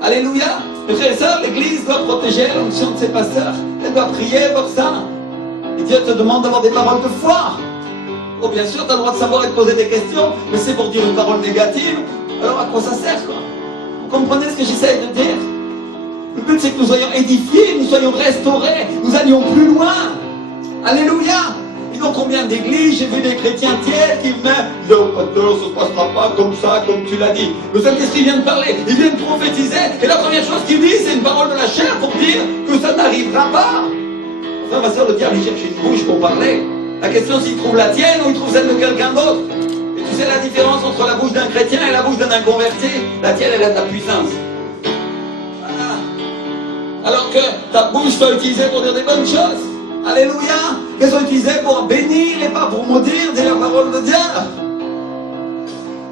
Alléluia. Mes frères et sœurs, l'Église doit protéger l'onction de ses pasteurs. Elle doit prier pour ça. Et Dieu te demande d'avoir des paroles de foi. Oh, bien sûr, tu as le droit de savoir et de poser des questions, mais c'est pour dire une parole négative. Alors à quoi ça sert, quoi? Vous comprenez ce que j'essaie de dire? Le but, c'est que nous soyons édifiés, nous soyons restaurés, nous allions plus loin. Alléluia. Et donc, combien d'églises, j'ai vu des chrétiens tiers qui venaient, disaient, oh pasteur, ça ne se passera pas comme ça, comme tu l'as dit. Le Saint-Esprit vient de parler, il vient de prophétiser, et la première chose qu'il dit, c'est une parole de la chair pour dire que ça n'arrivera pas. Enfin, ma soeur, le diable, il cherche une bouche pour parler. La question, s'il trouve la tienne ou il trouve celle de quelqu'un d'autre. Et tu sais la différence entre la bouche d'un chrétien et la bouche d'un inconverti? La tienne, elle a de la puissance. Voilà. Alors que ta bouche soit utilisée pour dire des bonnes choses. Alléluia. Qu'elles soient utilisées pour bénir et pas pour maudire, dire la parole de Dieu.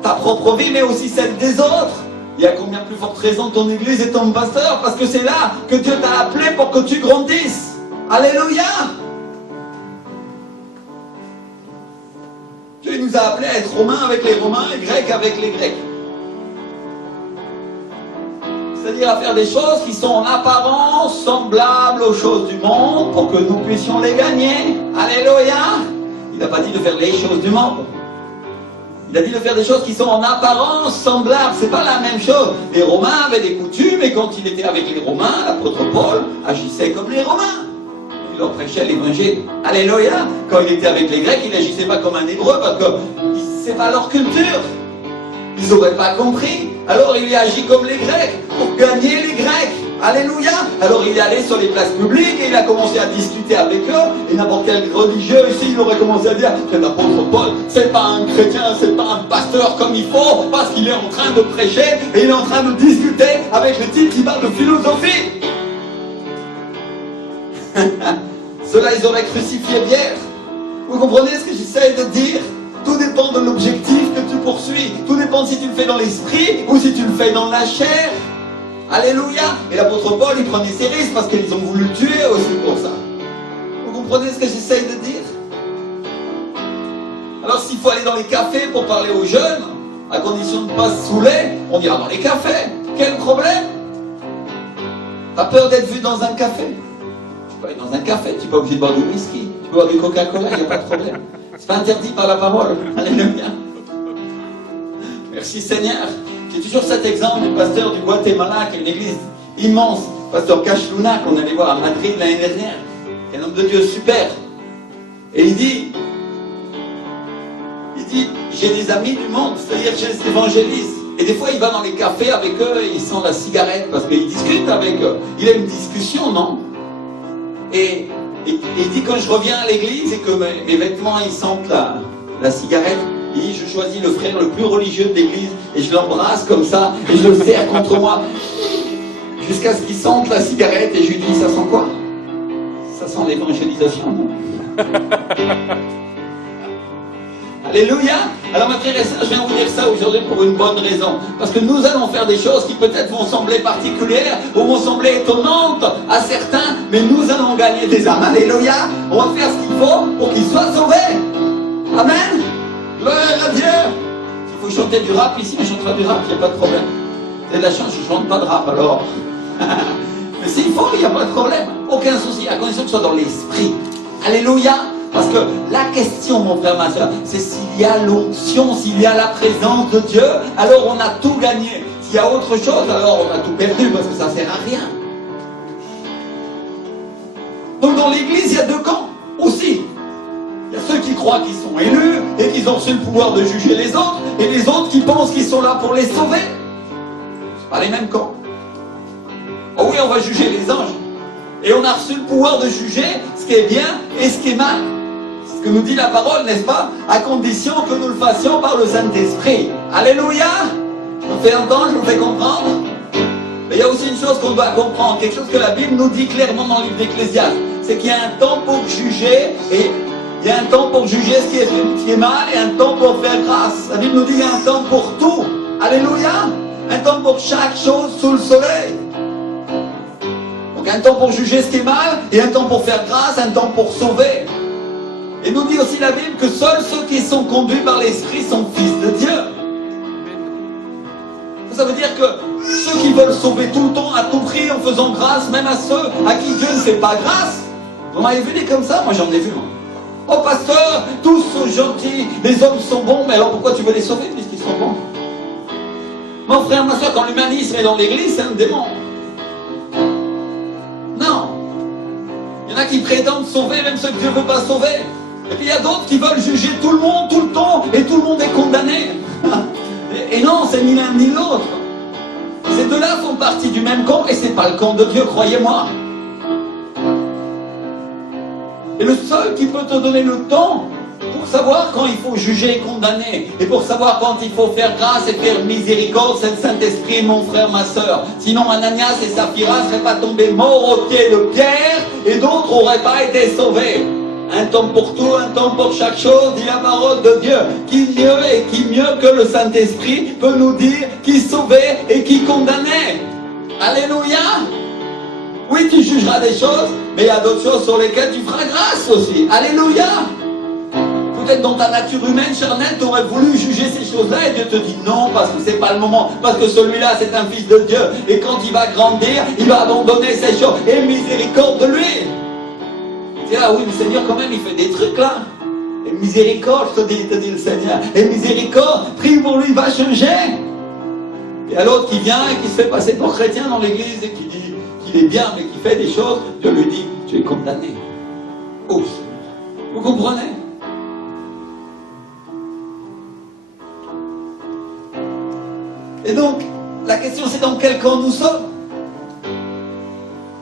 Ta propre vie, mais aussi celle des autres. Il y a combien plus forte raison ton église et ton pasteur? Parce que c'est là que Dieu t'a appelé pour que tu grandisses. Alléluia. Dieu nous a appelés à être romains avec les romains et grecs avec les grecs. C'est-à-dire à faire des choses qui sont en apparence semblables aux choses du monde pour que nous puissions les gagner. Alléluia. Il n'a pas dit de faire les choses du monde. Il a dit de faire des choses qui sont en apparence semblables. C'est pas la même chose. Les Romains avaient des coutumes et quand il était avec les Romains, l'apôtre Paul agissait comme les Romains. Il leur prêchait l'évangile. Alléluia. Quand il était avec les Grecs, il n'agissait pas comme un Hébreu parce que c'est pas leur culture. Ils n'auraient pas compris. Alors il a agi comme les Grecs pour gagner les Grecs. Alléluia. Alors il est allé sur les places publiques et il a commencé à discuter avec eux. Et n'importe quel religieux ici, il aurait commencé à dire, c'est l'apôtre Paul, c'est pas un chrétien, c'est pas un pasteur comme il faut, parce qu'il est en train de prêcher et il est en train de discuter avec les types qui parlent de philosophie. Ceux-là, ils auraient crucifié Pierre. Vous comprenez ce que j'essaie de dire? Tout dépend de l'objectif que tu poursuis. Tout dépend si tu le fais dans l'esprit ou si tu le fais dans la chair. Alléluia. Et l'apôtre Paul, il prenait ses risques parce qu'ils ont voulu le tuer aussi pour ça. Vous comprenez ce que j'essaie de dire? Alors s'il faut aller dans les cafés pour parler aux jeunes, à condition de ne pas se saouler, on ira dans les cafés. Quel problème? T'as peur d'être vu dans un café? Tu peux aller dans un café, tu n'es pas obligé de boire du whisky. Tu peux boire du Coca-Cola, il n'y a pas de problème. C'est pas interdit par la parole. Alléluia. Merci Seigneur. J'ai toujours cet exemple du pasteur du Guatemala, qui est une église immense, pasteur Cash Luna, qu'on allait voir à Madrid l'année dernière, qui est un homme de Dieu super. Et il dit, j'ai des amis du monde, c'est-à-dire je les évangélise. Et des fois, il va dans les cafés avec eux et il sent la cigarette parce qu'il discute avec eux. Il a une discussion, non? Et il dit, quand je reviens à l'église et que mes vêtements, ils sentent la cigarette, il dit, je choisis le frère le plus religieux de l'église et je l'embrasse comme ça et je le serre contre moi jusqu'à ce qu'il sente la cigarette et je lui dis, ça sent quoi? Ça sent l'évangélisation, non? Alléluia. Alors ma frère et sœur, je viens vous dire ça aujourd'hui pour une bonne raison. Parce que nous allons faire des choses qui peut-être vont sembler particulières ou vont sembler étonnantes à certains, mais nous allons gagner des âmes. Alléluia. On va faire ce qu'il faut pour qu'ils soient sauvés. Amen. Gloire à Dieu. Il faut chanter du rap ici, mais je chantera du rap, il n'y a pas de problème. Vous avez de la chance, je ne chante pas de rap alors. Mais s'il faut, il n'y a pas de problème. Aucun souci, à condition que ce soit dans l'esprit. Alléluia. Parce que la question, mon frère, ma soeur, c'est s'il y a l'onction, s'il y a la présence de Dieu, alors on a tout gagné. S'il y a autre chose, alors on a tout perdu, parce que ça ne sert à rien. Donc dans l'église, il y a deux camps aussi. Il y a ceux qui croient qu'ils sont élus et qu'ils ont reçu le pouvoir de juger les autres, et les autres qui pensent qu'ils sont là pour les sauver. Ce pas les mêmes camps. Oh oui, on va juger les anges. Et on a reçu le pouvoir de juger ce qui est bien et ce qui est mal. Ce que nous dit la parole, n'est-ce pas? À condition que nous le fassions par le Saint-Esprit. Alléluia. Je vous fais entendre, je vous fais comprendre. Mais il y a aussi une chose qu'on doit comprendre, quelque chose que la Bible nous dit clairement dans le livre d'Ecclésiaste, c'est qu'il y a un temps pour juger, et il y a un temps pour juger ce qui est mal, et un temps pour faire grâce. La Bible nous dit qu'il y a un temps pour tout. Alléluia. Un temps pour chaque chose sous le soleil. Donc un temps pour juger ce qui est mal, et un temps pour faire grâce, un temps pour sauver. Et nous dit aussi la Bible que seuls ceux qui sont conduits par l'Esprit sont fils de Dieu. Ça veut dire que ceux qui veulent sauver tout le temps à tout prix en faisant grâce, même à ceux à qui Dieu ne fait pas grâce. Vous m'avez vu des comme ça? Moi j'en ai vu. Moi. Oh pasteur, tous sont gentils, les hommes sont bons, mais alors pourquoi tu veux les sauver puisqu'ils sont bons? Mon frère, ma soeur, quand l'humanisme est dans l'église, c'est un démon. Non. Il y en a qui prétendent sauver même ceux que Dieu ne veut pas sauver. Et puis il y a d'autres qui veulent juger tout le monde, tout le temps, et tout le monde est condamné. Et non, c'est ni l'un ni l'autre. Ces deux-là font partie du même camp, et c'est pas le camp de Dieu, croyez-moi. Et le seul qui peut te donner le temps pour savoir quand il faut juger et condamner, et pour savoir quand il faut faire grâce et faire miséricorde, c'est le Saint-Esprit, mon frère, ma soeur. Sinon Ananias et Saphira ne seraient pas tombés morts au pied de Pierre, et d'autres n'auraient pas été sauvés. Un temps pour tout, un temps pour chaque chose, dit la parole de Dieu. Qui mieux que le Saint-Esprit peut nous dire qui sauvait et qui condamnait. Alléluia. Oui, tu jugeras des choses, mais il y a d'autres choses sur lesquelles tu feras grâce aussi. Alléluia. Peut-être dans ta nature humaine, charnelle, tu aurais voulu juger ces choses-là et Dieu te dit non, parce que c'est pas le moment, parce que celui-là c'est un fils de Dieu, et quand il va grandir, il va abandonner ces choses, et miséricorde de lui. Ah oui, le Seigneur quand même il fait des trucs là. Et miséricorde, te dit le Seigneur. Et miséricorde, prie pour lui, il va changer. Et à l'autre qui vient et qui se fait passer pour chrétien dans l'église et qui dit qu'il est bien mais qui fait des choses, Dieu lui dit, tu es condamné. Oh, vous comprenez? Et donc, la question c'est dans quel camp nous sommes?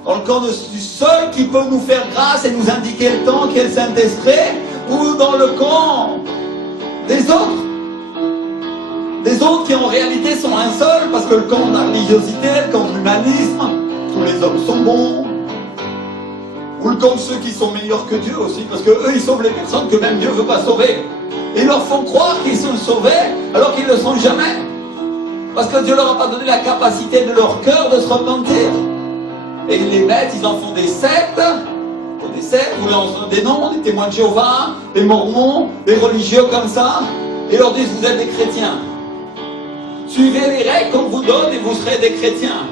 Dans le camp du seul qui peut nous faire grâce et nous indiquer le temps qui est le Saint-Esprit, ou dans le camp des autres? Des autres qui en réalité sont un seul, parce que le camp de la religiosité, le camp de l'humanisme, tous les hommes sont bons, ou Ou le camp de ceux qui sont meilleurs que Dieu aussi, parce que eux ils sauvent les personnes que même Dieu ne veut pas sauver. Et ils leur font croire qu'ils sont sauvés, alors qu'ils ne le sont jamais. Parce que Dieu leur a pas donné la capacité de leur cœur de se repentir. Et ils les mettent, ils en font des sectes, ou des noms, des témoins de Jéhovah, des mormons, des religieux comme ça, et leur disent vous êtes des chrétiens. Suivez les règles qu'on vous donne et vous serez des chrétiens.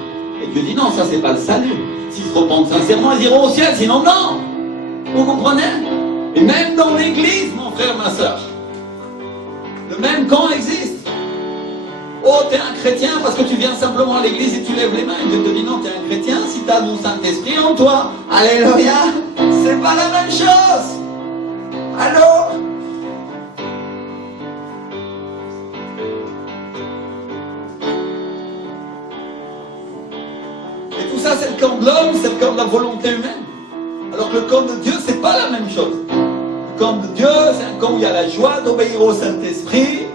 Et Dieu dit non, ça c'est pas le salut. S'ils se repentent sincèrement, ils iront au ciel, sinon non. Vous comprenez? Et même dans l'église, mon frère, ma soeur, le même camp existe. Oh, t'es un chrétien parce que tu viens simplement à l'église et tu lèves les mains. Et Dieu te dit non, t'es un chrétien si t'as mon Saint-Esprit en toi. Alléluia. C'est pas la même chose. Allô? Et tout ça, c'est le camp de l'homme, c'est le camp de la volonté humaine. Alors que le camp de Dieu, c'est pas la même chose. Le camp de Dieu, c'est un camp où il y a la joie d'obéir au Saint-Esprit.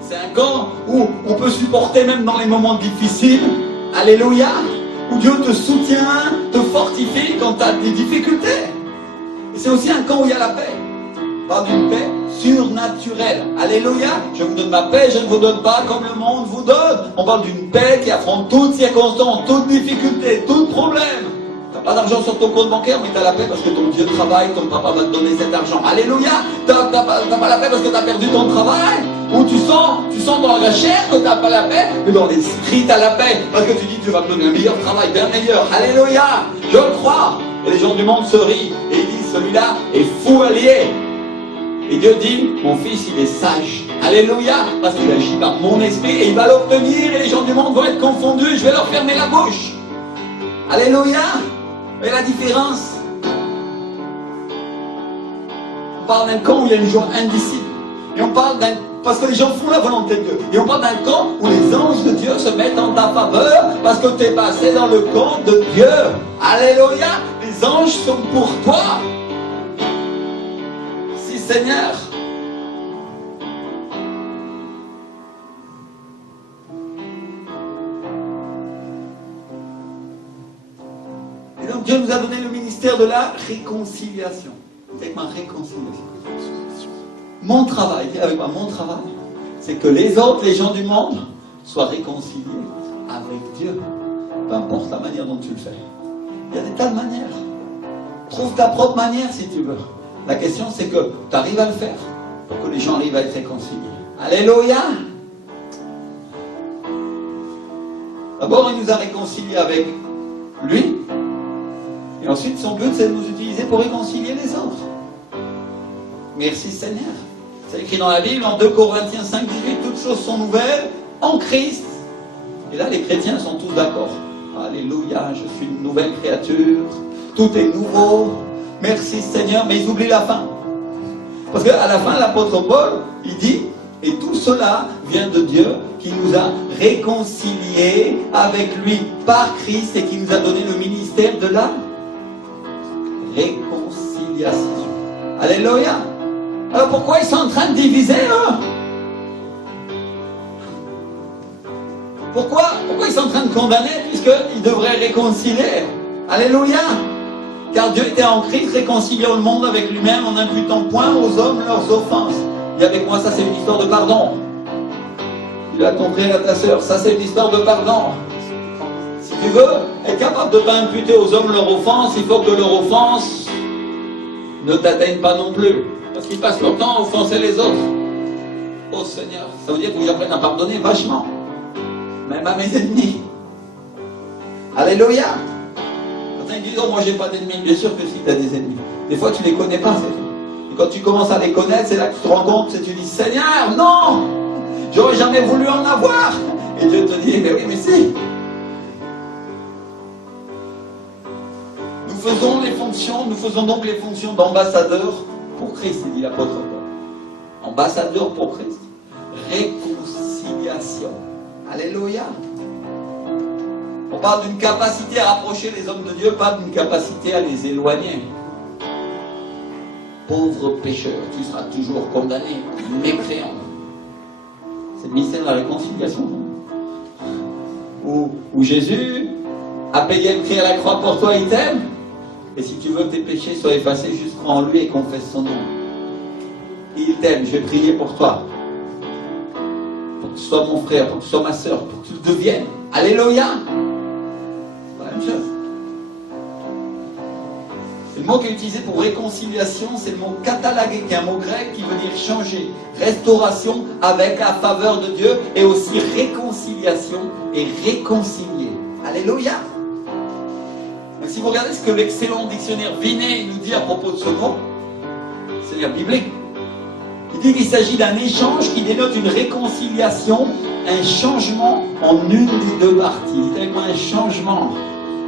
C'est un camp où on peut supporter même dans les moments difficiles. Alléluia. Où Dieu te soutient, te fortifie quand tu as des difficultés. Et c'est aussi un camp où il y a la paix. Pas d'une paix surnaturelle. Alléluia. Je vous donne ma paix, je ne vous donne pas comme le monde vous donne. On parle d'une paix qui affronte toutes circonstances, toutes difficultés, tout problème. Tu n'as pas d'argent sur ton compte bancaire, mais tu as la paix parce que ton Dieu travaille, ton papa va te donner cet argent. Alléluia. Tu n'as pas la paix parce que tu as perdu ton travail. Ou tu sens dans la chair que tu n'as pas la paix, mais dans l'esprit tu as la paix. Parce que tu dis, Dieu va me donner un meilleur travail, bien meilleur. Alléluia. Je le crois. Et les gens du monde se rient. Et ils disent, celui-là est fou allié. Et Dieu dit, mon fils, il est sage. Alléluia. Parce qu'il agit par mon esprit et il va l'obtenir. Et les gens du monde vont être confondus. Je vais leur fermer la bouche. Alléluia. Et la différence, on parle d'un camp où il y a une joie indicible. Et on parle d'un... Parce que les gens font la volonté de Dieu. Et on parle d'un camp où les anges de Dieu se mettent en ta faveur parce que tu es passé dans le camp de Dieu. Alléluia. Les anges sont pour toi. Si Seigneur. Et donc Dieu nous a donné le ministère de la réconciliation. C'est ma réconciliation. Mon travail, avec moi, mon travail, c'est que les autres, les gens du monde, soient réconciliés avec Dieu. Peu importe la manière dont tu le fais. Il y a des tas de manières. Trouve ta propre manière si tu veux. La question, c'est que tu arrives à le faire pour que les gens arrivent à être réconciliés. Alléluia. D'abord, il nous a réconciliés avec lui. Et ensuite, son but, c'est de nous utiliser pour réconcilier les autres. Merci Seigneur. C'est écrit dans la Bible, en 2 Corinthiens 5, 18, toutes choses sont nouvelles en Christ. Et là, les chrétiens sont tous d'accord. Alléluia, je suis une nouvelle créature. Tout est nouveau. Merci Seigneur. Mais ils oublient la fin. Parce qu'à la fin, l'apôtre Paul, il dit, et tout cela vient de Dieu qui nous a réconciliés avec lui par Christ et qui nous a donné le ministère de la réconciliation. Alléluia. Alors pourquoi ils sont en train de diviser eux? Pourquoi ils sont en train de condamner puisqu'ils devraient réconcilier? Alléluia. Car Dieu était en Christ réconciliant le monde avec lui-même en n'imputant point aux hommes leurs offenses. Dis avec moi, ça c'est une histoire de pardon. Dis à ton frère, à ta soeur, ça c'est une histoire de pardon. Si tu veux être capable de ne pas imputer aux hommes leur offense, il faut que leur offense ne t'atteigne pas non plus. Parce qu'ils passent leur temps à offenser les autres. Oh Seigneur, ça veut dire que j'apprenne à pardonner vachement. Même à mes ennemis. Alléluia. Certains disent, oh moi j'ai pas d'ennemis. Bien sûr que si tu as des ennemis. Des fois tu les connais pas, c'est tout. Et quand tu commences à les connaître, c'est là que tu te rends compte et tu dis, Seigneur, non, j'aurais jamais voulu en avoir. Et Dieu te dit, mais oui, mais si. Nous faisons donc les fonctions d'ambassadeurs pour Christ, dit l'apôtre Paul. Ambassadeur pour Christ. Réconciliation. Alléluia. On parle d'une capacité à rapprocher les hommes de Dieu, pas d'une capacité à les éloigner. Pauvre pécheur, tu seras toujours condamné, mécréant. C'est le mystère de la réconciliation. Où Jésus a payé le prix à la croix pour toi, il t'aime. Et si tu veux que tes péchés soient effacés, juste crois en lui et confesse son nom. Il t'aime, je vais prier pour toi. Pour que tu sois mon frère, pour que tu sois ma soeur, pour que tu le deviennes. Alléluia. C'est la même chose. Le mot qui est utilisé pour réconciliation, c'est le mot katalagé, qui est un mot grec qui veut dire changer, restauration avec la faveur de Dieu, et aussi réconciliation et réconcilier. Alléluia. Donc, si vous regardez ce que l'excellent dictionnaire Vinet nous dit à propos de ce mot, c'est-à-dire biblique, il dit qu'il s'agit d'un échange qui dénote une réconciliation, un changement en une des deux parties. C'est avec moi un changement.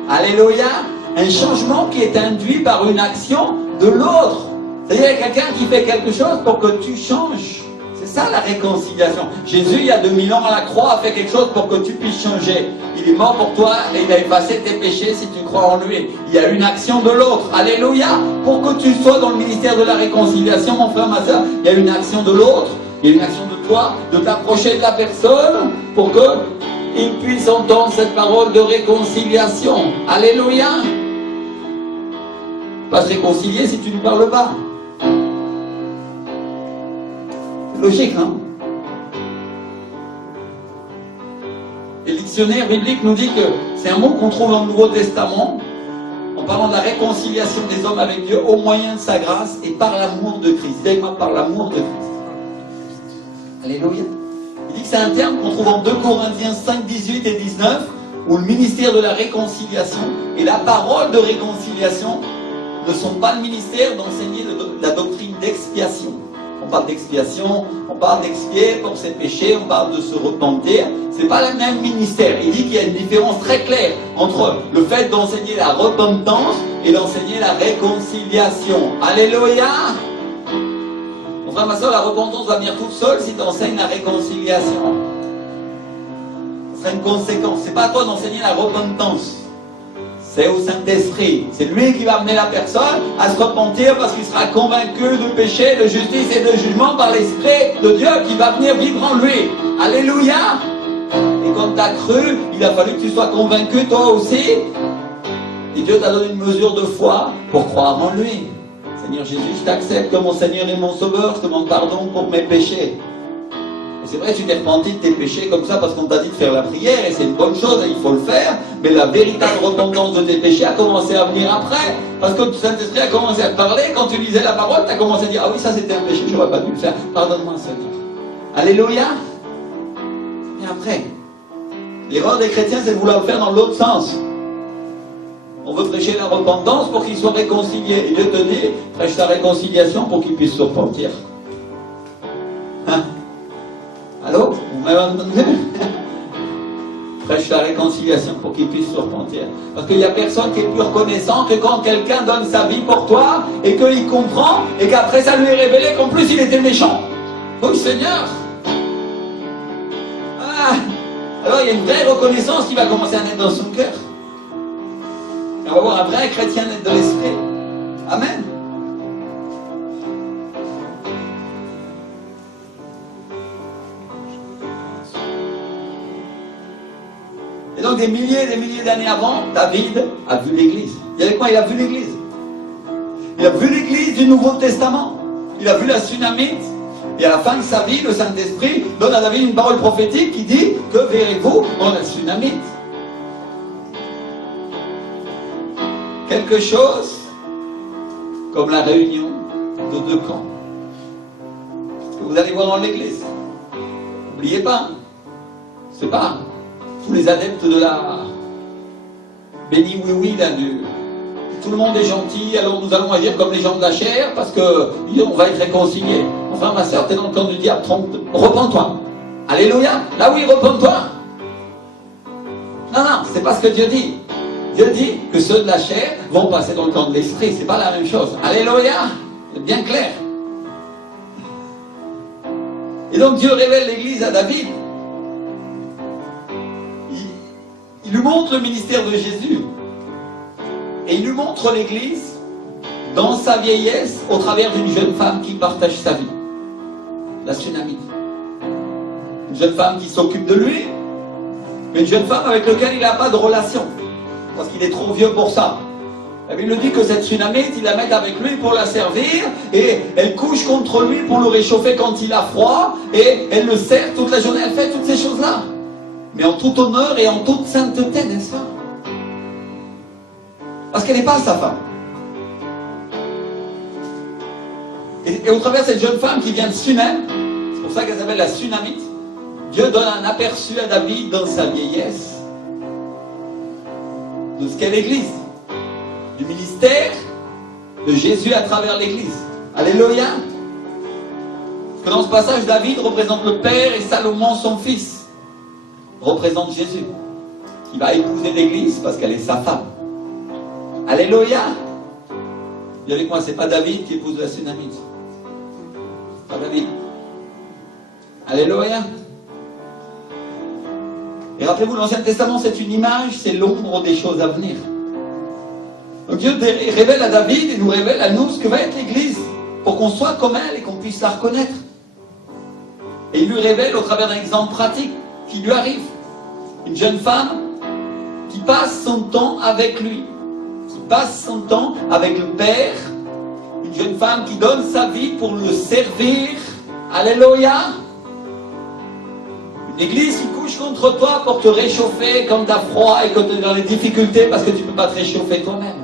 Alléluia. Un changement qui est induit par une action de l'autre. C'est-à-dire qu'il y a quelqu'un qui fait quelque chose pour que tu changes. C'est ça la réconciliation. Jésus, il y a 2000 ans à la croix, a fait quelque chose pour que tu puisses changer. Il est mort pour toi et il a effacé tes péchés si tu crois en lui. Il y a une action de l'autre. Alléluia. Pour que tu sois dans le ministère de la réconciliation, mon frère, ma soeur, il y a une action de l'autre. Il y a une action de toi, de t'approcher de la personne pour qu'il puisse entendre cette parole de réconciliation. Alléluia. Pas se réconcilier si tu ne parles pas. C'est logique, hein? Et le dictionnaire biblique nous dit que c'est un mot qu'on trouve dans le Nouveau Testament en parlant de la réconciliation des hommes avec Dieu au moyen de sa grâce et par l'amour de Christ. Dis avec moi, par l'amour de Christ. Alléluia. Il dit que c'est un terme qu'on trouve en 2 Corinthiens 5, 18 et 19 où le ministère de la réconciliation et la parole de réconciliation ne sont pas le ministère d'enseigner la doctrine d'expiation. On parle d'expiation, on parle d'expier pour ses péchés, on parle de se repentir. Ce n'est pas le même ministère. Il dit qu'il y a une différence très claire entre le fait d'enseigner la repentance et d'enseigner la réconciliation. Alléluia. Mon frère, ma soeur, la repentance va venir toute seule si tu enseignes la réconciliation. Ce sera une conséquence. Ce n'est pas à toi d'enseigner la repentance. C'est au Saint-Esprit. C'est lui qui va amener la personne à se repentir parce qu'il sera convaincu de péché, de justice et de jugement par l'Esprit de Dieu qui va venir vivre en lui. Alléluia. Et quand tu as cru, il a fallu que tu sois convaincu toi aussi. Et Dieu t'a donné une mesure de foi pour croire en lui. Seigneur Jésus, je t'accepte comme mon Seigneur et mon Sauveur. Je te demande pardon pour mes péchés. Et c'est vrai, tu t'es repenti de tes péchés comme ça parce qu'on t'a dit de faire la prière et c'est une bonne chose et il faut le faire. Mais la véritable repentance de tes péchés a commencé à venir après. Parce que le Saint-Esprit a commencé à te parler. Quand tu lisais la parole, tu as commencé à dire: ah oui, ça c'était un péché, j'aurais pas dû le faire. Pardonne-moi, Seigneur. Alléluia. Et après, l'erreur des chrétiens, c'est de vouloir le faire dans l'autre sens. On veut prêcher la repentance pour qu'ils soient réconciliés. Et Dieu te dit: prêche ta réconciliation pour qu'ils puissent se repentir. Hein? Allô? Vous m'avez entendu? Prêche la réconciliation pour qu'ils puissent se repentir. Parce qu'il n'y a personne qui est plus reconnaissant que quand quelqu'un donne sa vie pour toi et qu'il comprend et qu'après ça lui est révélé qu'en plus il était méchant. Oui, Seigneur. Ah, alors il y a une vraie reconnaissance qui va commencer à naître dans son cœur. Et on va voir un vrai chrétien naître de l'esprit. Amen. Et donc des milliers d'années avant, David a vu l'Église. Il y avait quoi? Il a vu l'Église. Il a vu l'Église du Nouveau Testament. Il a vu la Sunamite. Et à la fin de sa vie, le Saint-Esprit donne à David une parole prophétique qui dit: que verrez-vous en la Sunamite? Quelque chose comme la réunion de deux camps. Ce que vous allez voir dans l'Église. N'oubliez pas, c'est pas tous les adeptes de la béni oui là, tout le monde est gentil, alors nous allons agir comme les gens de la chair parce que on va être réconciliés. Enfin, ma soeur, t'es dans le camp du diable, repens-toi. Alléluia. Là oui, repens-toi. Non, c'est pas ce que Dieu dit. Dieu dit que ceux de la chair vont passer dans le camp de l'esprit. C'est pas la même chose. Alléluia. C'est bien clair. Et donc Dieu révèle l'Église à David. Il lui montre le ministère de Jésus. Et il lui montre l'Église dans sa vieillesse au travers d'une jeune femme qui partage sa vie. La Sunamite. Une jeune femme qui s'occupe de lui, mais une jeune femme avec laquelle il n'a pas de relation. Parce qu'il est trop vieux pour ça. La Bible dit que cette Tsunamite, il la met avec lui pour la servir, et elle couche contre lui pour le réchauffer quand il a froid, et elle le sert toute la journée, elle fait toutes ces choses-là. Mais en tout honneur et en toute sainteté, n'est-ce pas? Parce qu'elle n'est pas sa femme. Et au travers de cette jeune femme qui vient de Sunem, c'est pour ça qu'elle s'appelle la Tsunamite, Dieu donne un aperçu à David dans sa vieillesse de ce qu'est l'Église, du ministère de Jésus à travers l'Église. Alléluia. Parce que dans ce passage, David représente le Père et Salomon, son fils, représente Jésus, qui va épouser l'Église parce qu'elle est sa femme. Alléluia. Dis avec moi, c'est pas David qui épouse la Tsunamite. Pas David. Alléluia. Et rappelez-vous, l'Ancien Testament, c'est une image, c'est l'ombre des choses à venir. Donc Dieu révèle à David et nous révèle à nous ce que va être l'Église, pour qu'on soit comme elle et qu'on puisse la reconnaître. Et il lui révèle au travers d'un exemple pratique qui lui arrive. Une jeune femme qui passe son temps avec lui, qui passe son temps avec le Père, une jeune femme qui donne sa vie pour le servir. Alléluia. Une église qui couche contre toi pour te réchauffer quand tu as froid et quand tu es dans les difficultés parce que tu ne peux pas te réchauffer toi-même.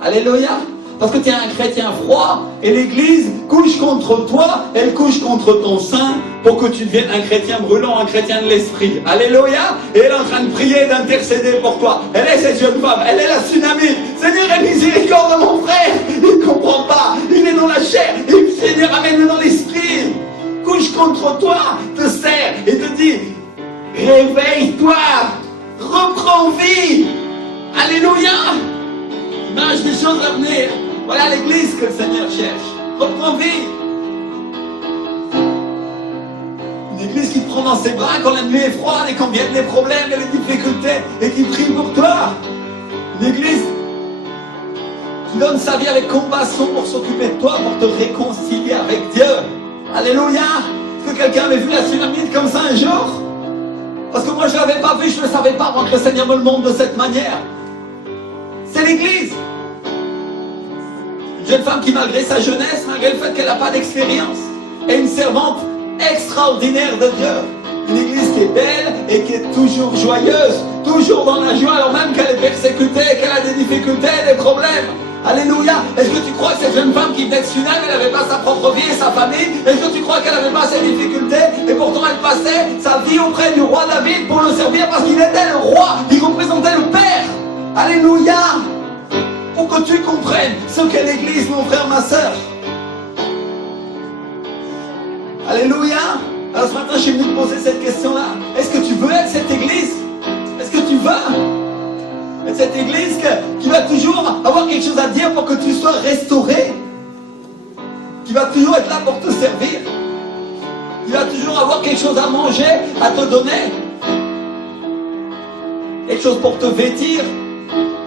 Alléluia. Parce que tu es un chrétien froid et l'église couche contre toi, elle couche contre ton sein pour que tu deviennes un chrétien brûlant, un chrétien de l'esprit. Alléluia. Et elle est en train de prier, d'intercéder pour toi. Elle est cette jeune femme, elle est la Tsunamite. Seigneur, aie miséricorde de mon frère. Il ne comprend pas, il est dans la chair. Et Seigneur, amène-le dans l'esprit. Couche contre toi, te serre et te dit, réveille-toi, reprends vie. Alléluia. Image des choses à venir. Voilà l'église que le Seigneur cherche. Reprends vie. Une église qui te prend dans ses bras quand la nuit est froide et quand viennent les problèmes et les difficultés et qui prie pour toi. Une église qui donne sa vie avec compassion pour s'occuper de toi, pour te réconcilier avec Dieu. Alléluia. Est-ce que quelqu'un avait vu la Tsunamite comme ça un jour? Parce que moi je ne l'avais pas vu, je ne le savais pas avant que le Seigneur me le montre de cette manière. C'est l'église. Une jeune femme qui, malgré sa jeunesse, malgré le fait qu'elle n'a pas d'expérience, est une servante extraordinaire de Dieu. Une église qui est belle et qui est toujours joyeuse, toujours dans la joie, alors même qu'elle est persécutée, qu'elle a des difficultés, des problèmes. Alléluia. Est-ce que tu crois que cette jeune femme qui venait de Sunem, elle n'avait pas sa propre vie et sa famille? Est-ce que tu crois qu'elle n'avait pas ses difficultés? Et pourtant elle passait sa vie auprès du roi David pour le servir parce qu'il était le roi, il représentait le Père. Alléluia. Pour que tu comprennes ce qu'est l'église, mon frère, ma soeur. Alléluia. Alors ce matin, je suis venu te poser cette question-là. Est-ce que tu veux être cette église? Est-ce que tu veux être cette église qui va toujours avoir quelque chose à dire pour que tu sois restauré? Qui va toujours être là pour te servir? Qui va toujours avoir quelque chose à manger, à te donner? Quelque chose pour te vêtir?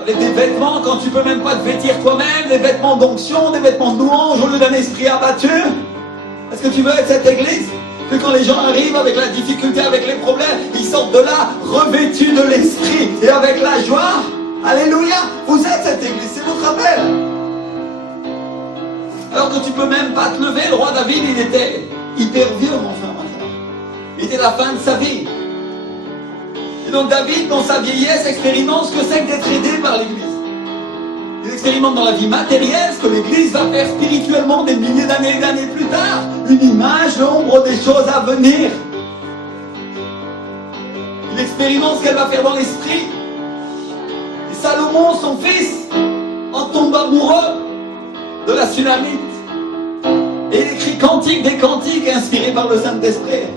Avec des vêtements quand tu peux même pas te vêtir toi-même, des vêtements d'onction, des vêtements de louange au lieu d'un esprit abattu. Est-ce que tu veux être cette église? Que quand les gens arrivent avec la difficulté, avec les problèmes, ils sortent de là revêtus de l'esprit et avec la joie. Alléluia. Vous êtes cette église, c'est votre appel. Alors que tu peux même pas te lever, le roi David, il était hyper vieux, mon frère, ma soeur. Il était à la fin de sa vie. Et donc David, dans sa vieillesse, expérimente ce que c'est que d'être aidé par l'Église. Il expérimente dans la vie matérielle ce que l'Église va faire spirituellement des milliers d'années et d'années plus tard. Une image, l'ombre des choses à venir. Il expérimente ce qu'elle va faire dans l'esprit. Et Salomon, son fils, en tombe amoureux de la Tsunamite. Et il écrit cantique des cantiques inspirés par le Saint-Esprit.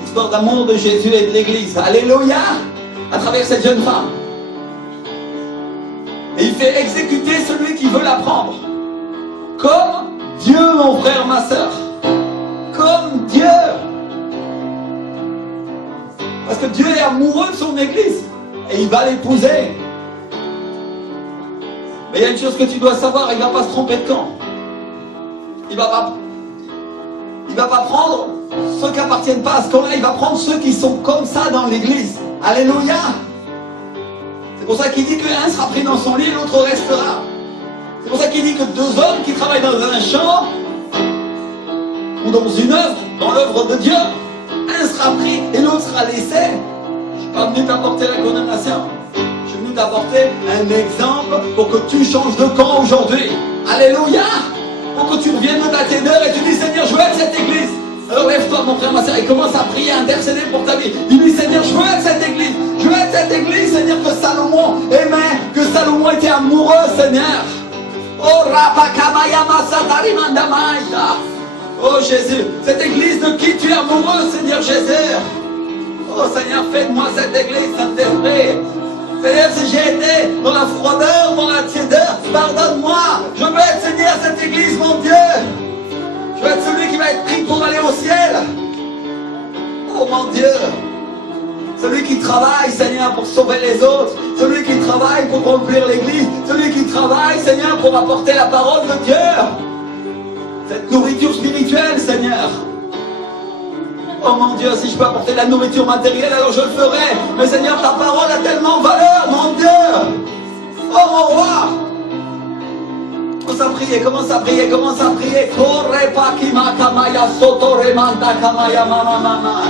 L'histoire d'amour de Jésus et de l'Église. Alléluia. À travers cette jeune femme. Et il fait exécuter celui qui veut la prendre. Comme Dieu, mon frère, ma soeur. Comme Dieu. Parce que Dieu est amoureux de son Église. Et il va l'épouser. Mais il y a une chose que tu dois savoir, il ne va pas se tromper de camp. Il ne va pas prendre ceux qui n'appartiennent pas à ce camp-là, il va prendre ceux qui sont comme ça dans l'Église. Alléluia. C'est pour ça qu'il dit qu'un sera pris dans son lit et l'autre restera. C'est pour ça qu'il dit que deux hommes qui travaillent dans un champ ou dans une œuvre, dans l'œuvre de Dieu, un sera pris et l'autre sera laissé. Je ne suis pas venu t'apporter la condamnation. Je suis venu t'apporter un exemple pour que tu changes de camp aujourd'hui. Alléluia! Pour que tu reviennes de ta tiédeur et tu dis Seigneur, je veux être cette église. Alors lève-toi mon frère, ma soeur, et commence à prier, à intercéder pour ta vie. Dis-lui Seigneur, je veux être cette église. Je veux être cette église, Seigneur, que Salomon aimait, que Salomon était amoureux, Seigneur. Oh Rapakamaya Satarimandamayda. Oh Jésus, cette église de qui tu es amoureux, Seigneur Jésus. Oh Seigneur, fais de moi cette église, Saint-Esprit. Seigneur, si j'ai été dans la froideur, dans la tiédeur, pardonne-moi. Je veux être, Seigneur, cette église, mon Dieu. Je veux être celui qui va être pris pour aller au ciel. Oh mon Dieu. Celui qui travaille, Seigneur, pour sauver les autres. Celui qui travaille pour remplir l'église. Celui qui travaille, Seigneur, pour apporter la parole de Dieu. Cette nourriture spirituelle, Seigneur. Oh mon Dieu, si je peux apporter la nourriture matérielle, alors je le ferai. Mais Seigneur, ta parole a tellement valeur, mon Dieu. Oh mon roi. Commence à prier, commence à prier, commence à prier. Corre pa ki ma kamaya soto remanta kamaya mama mama.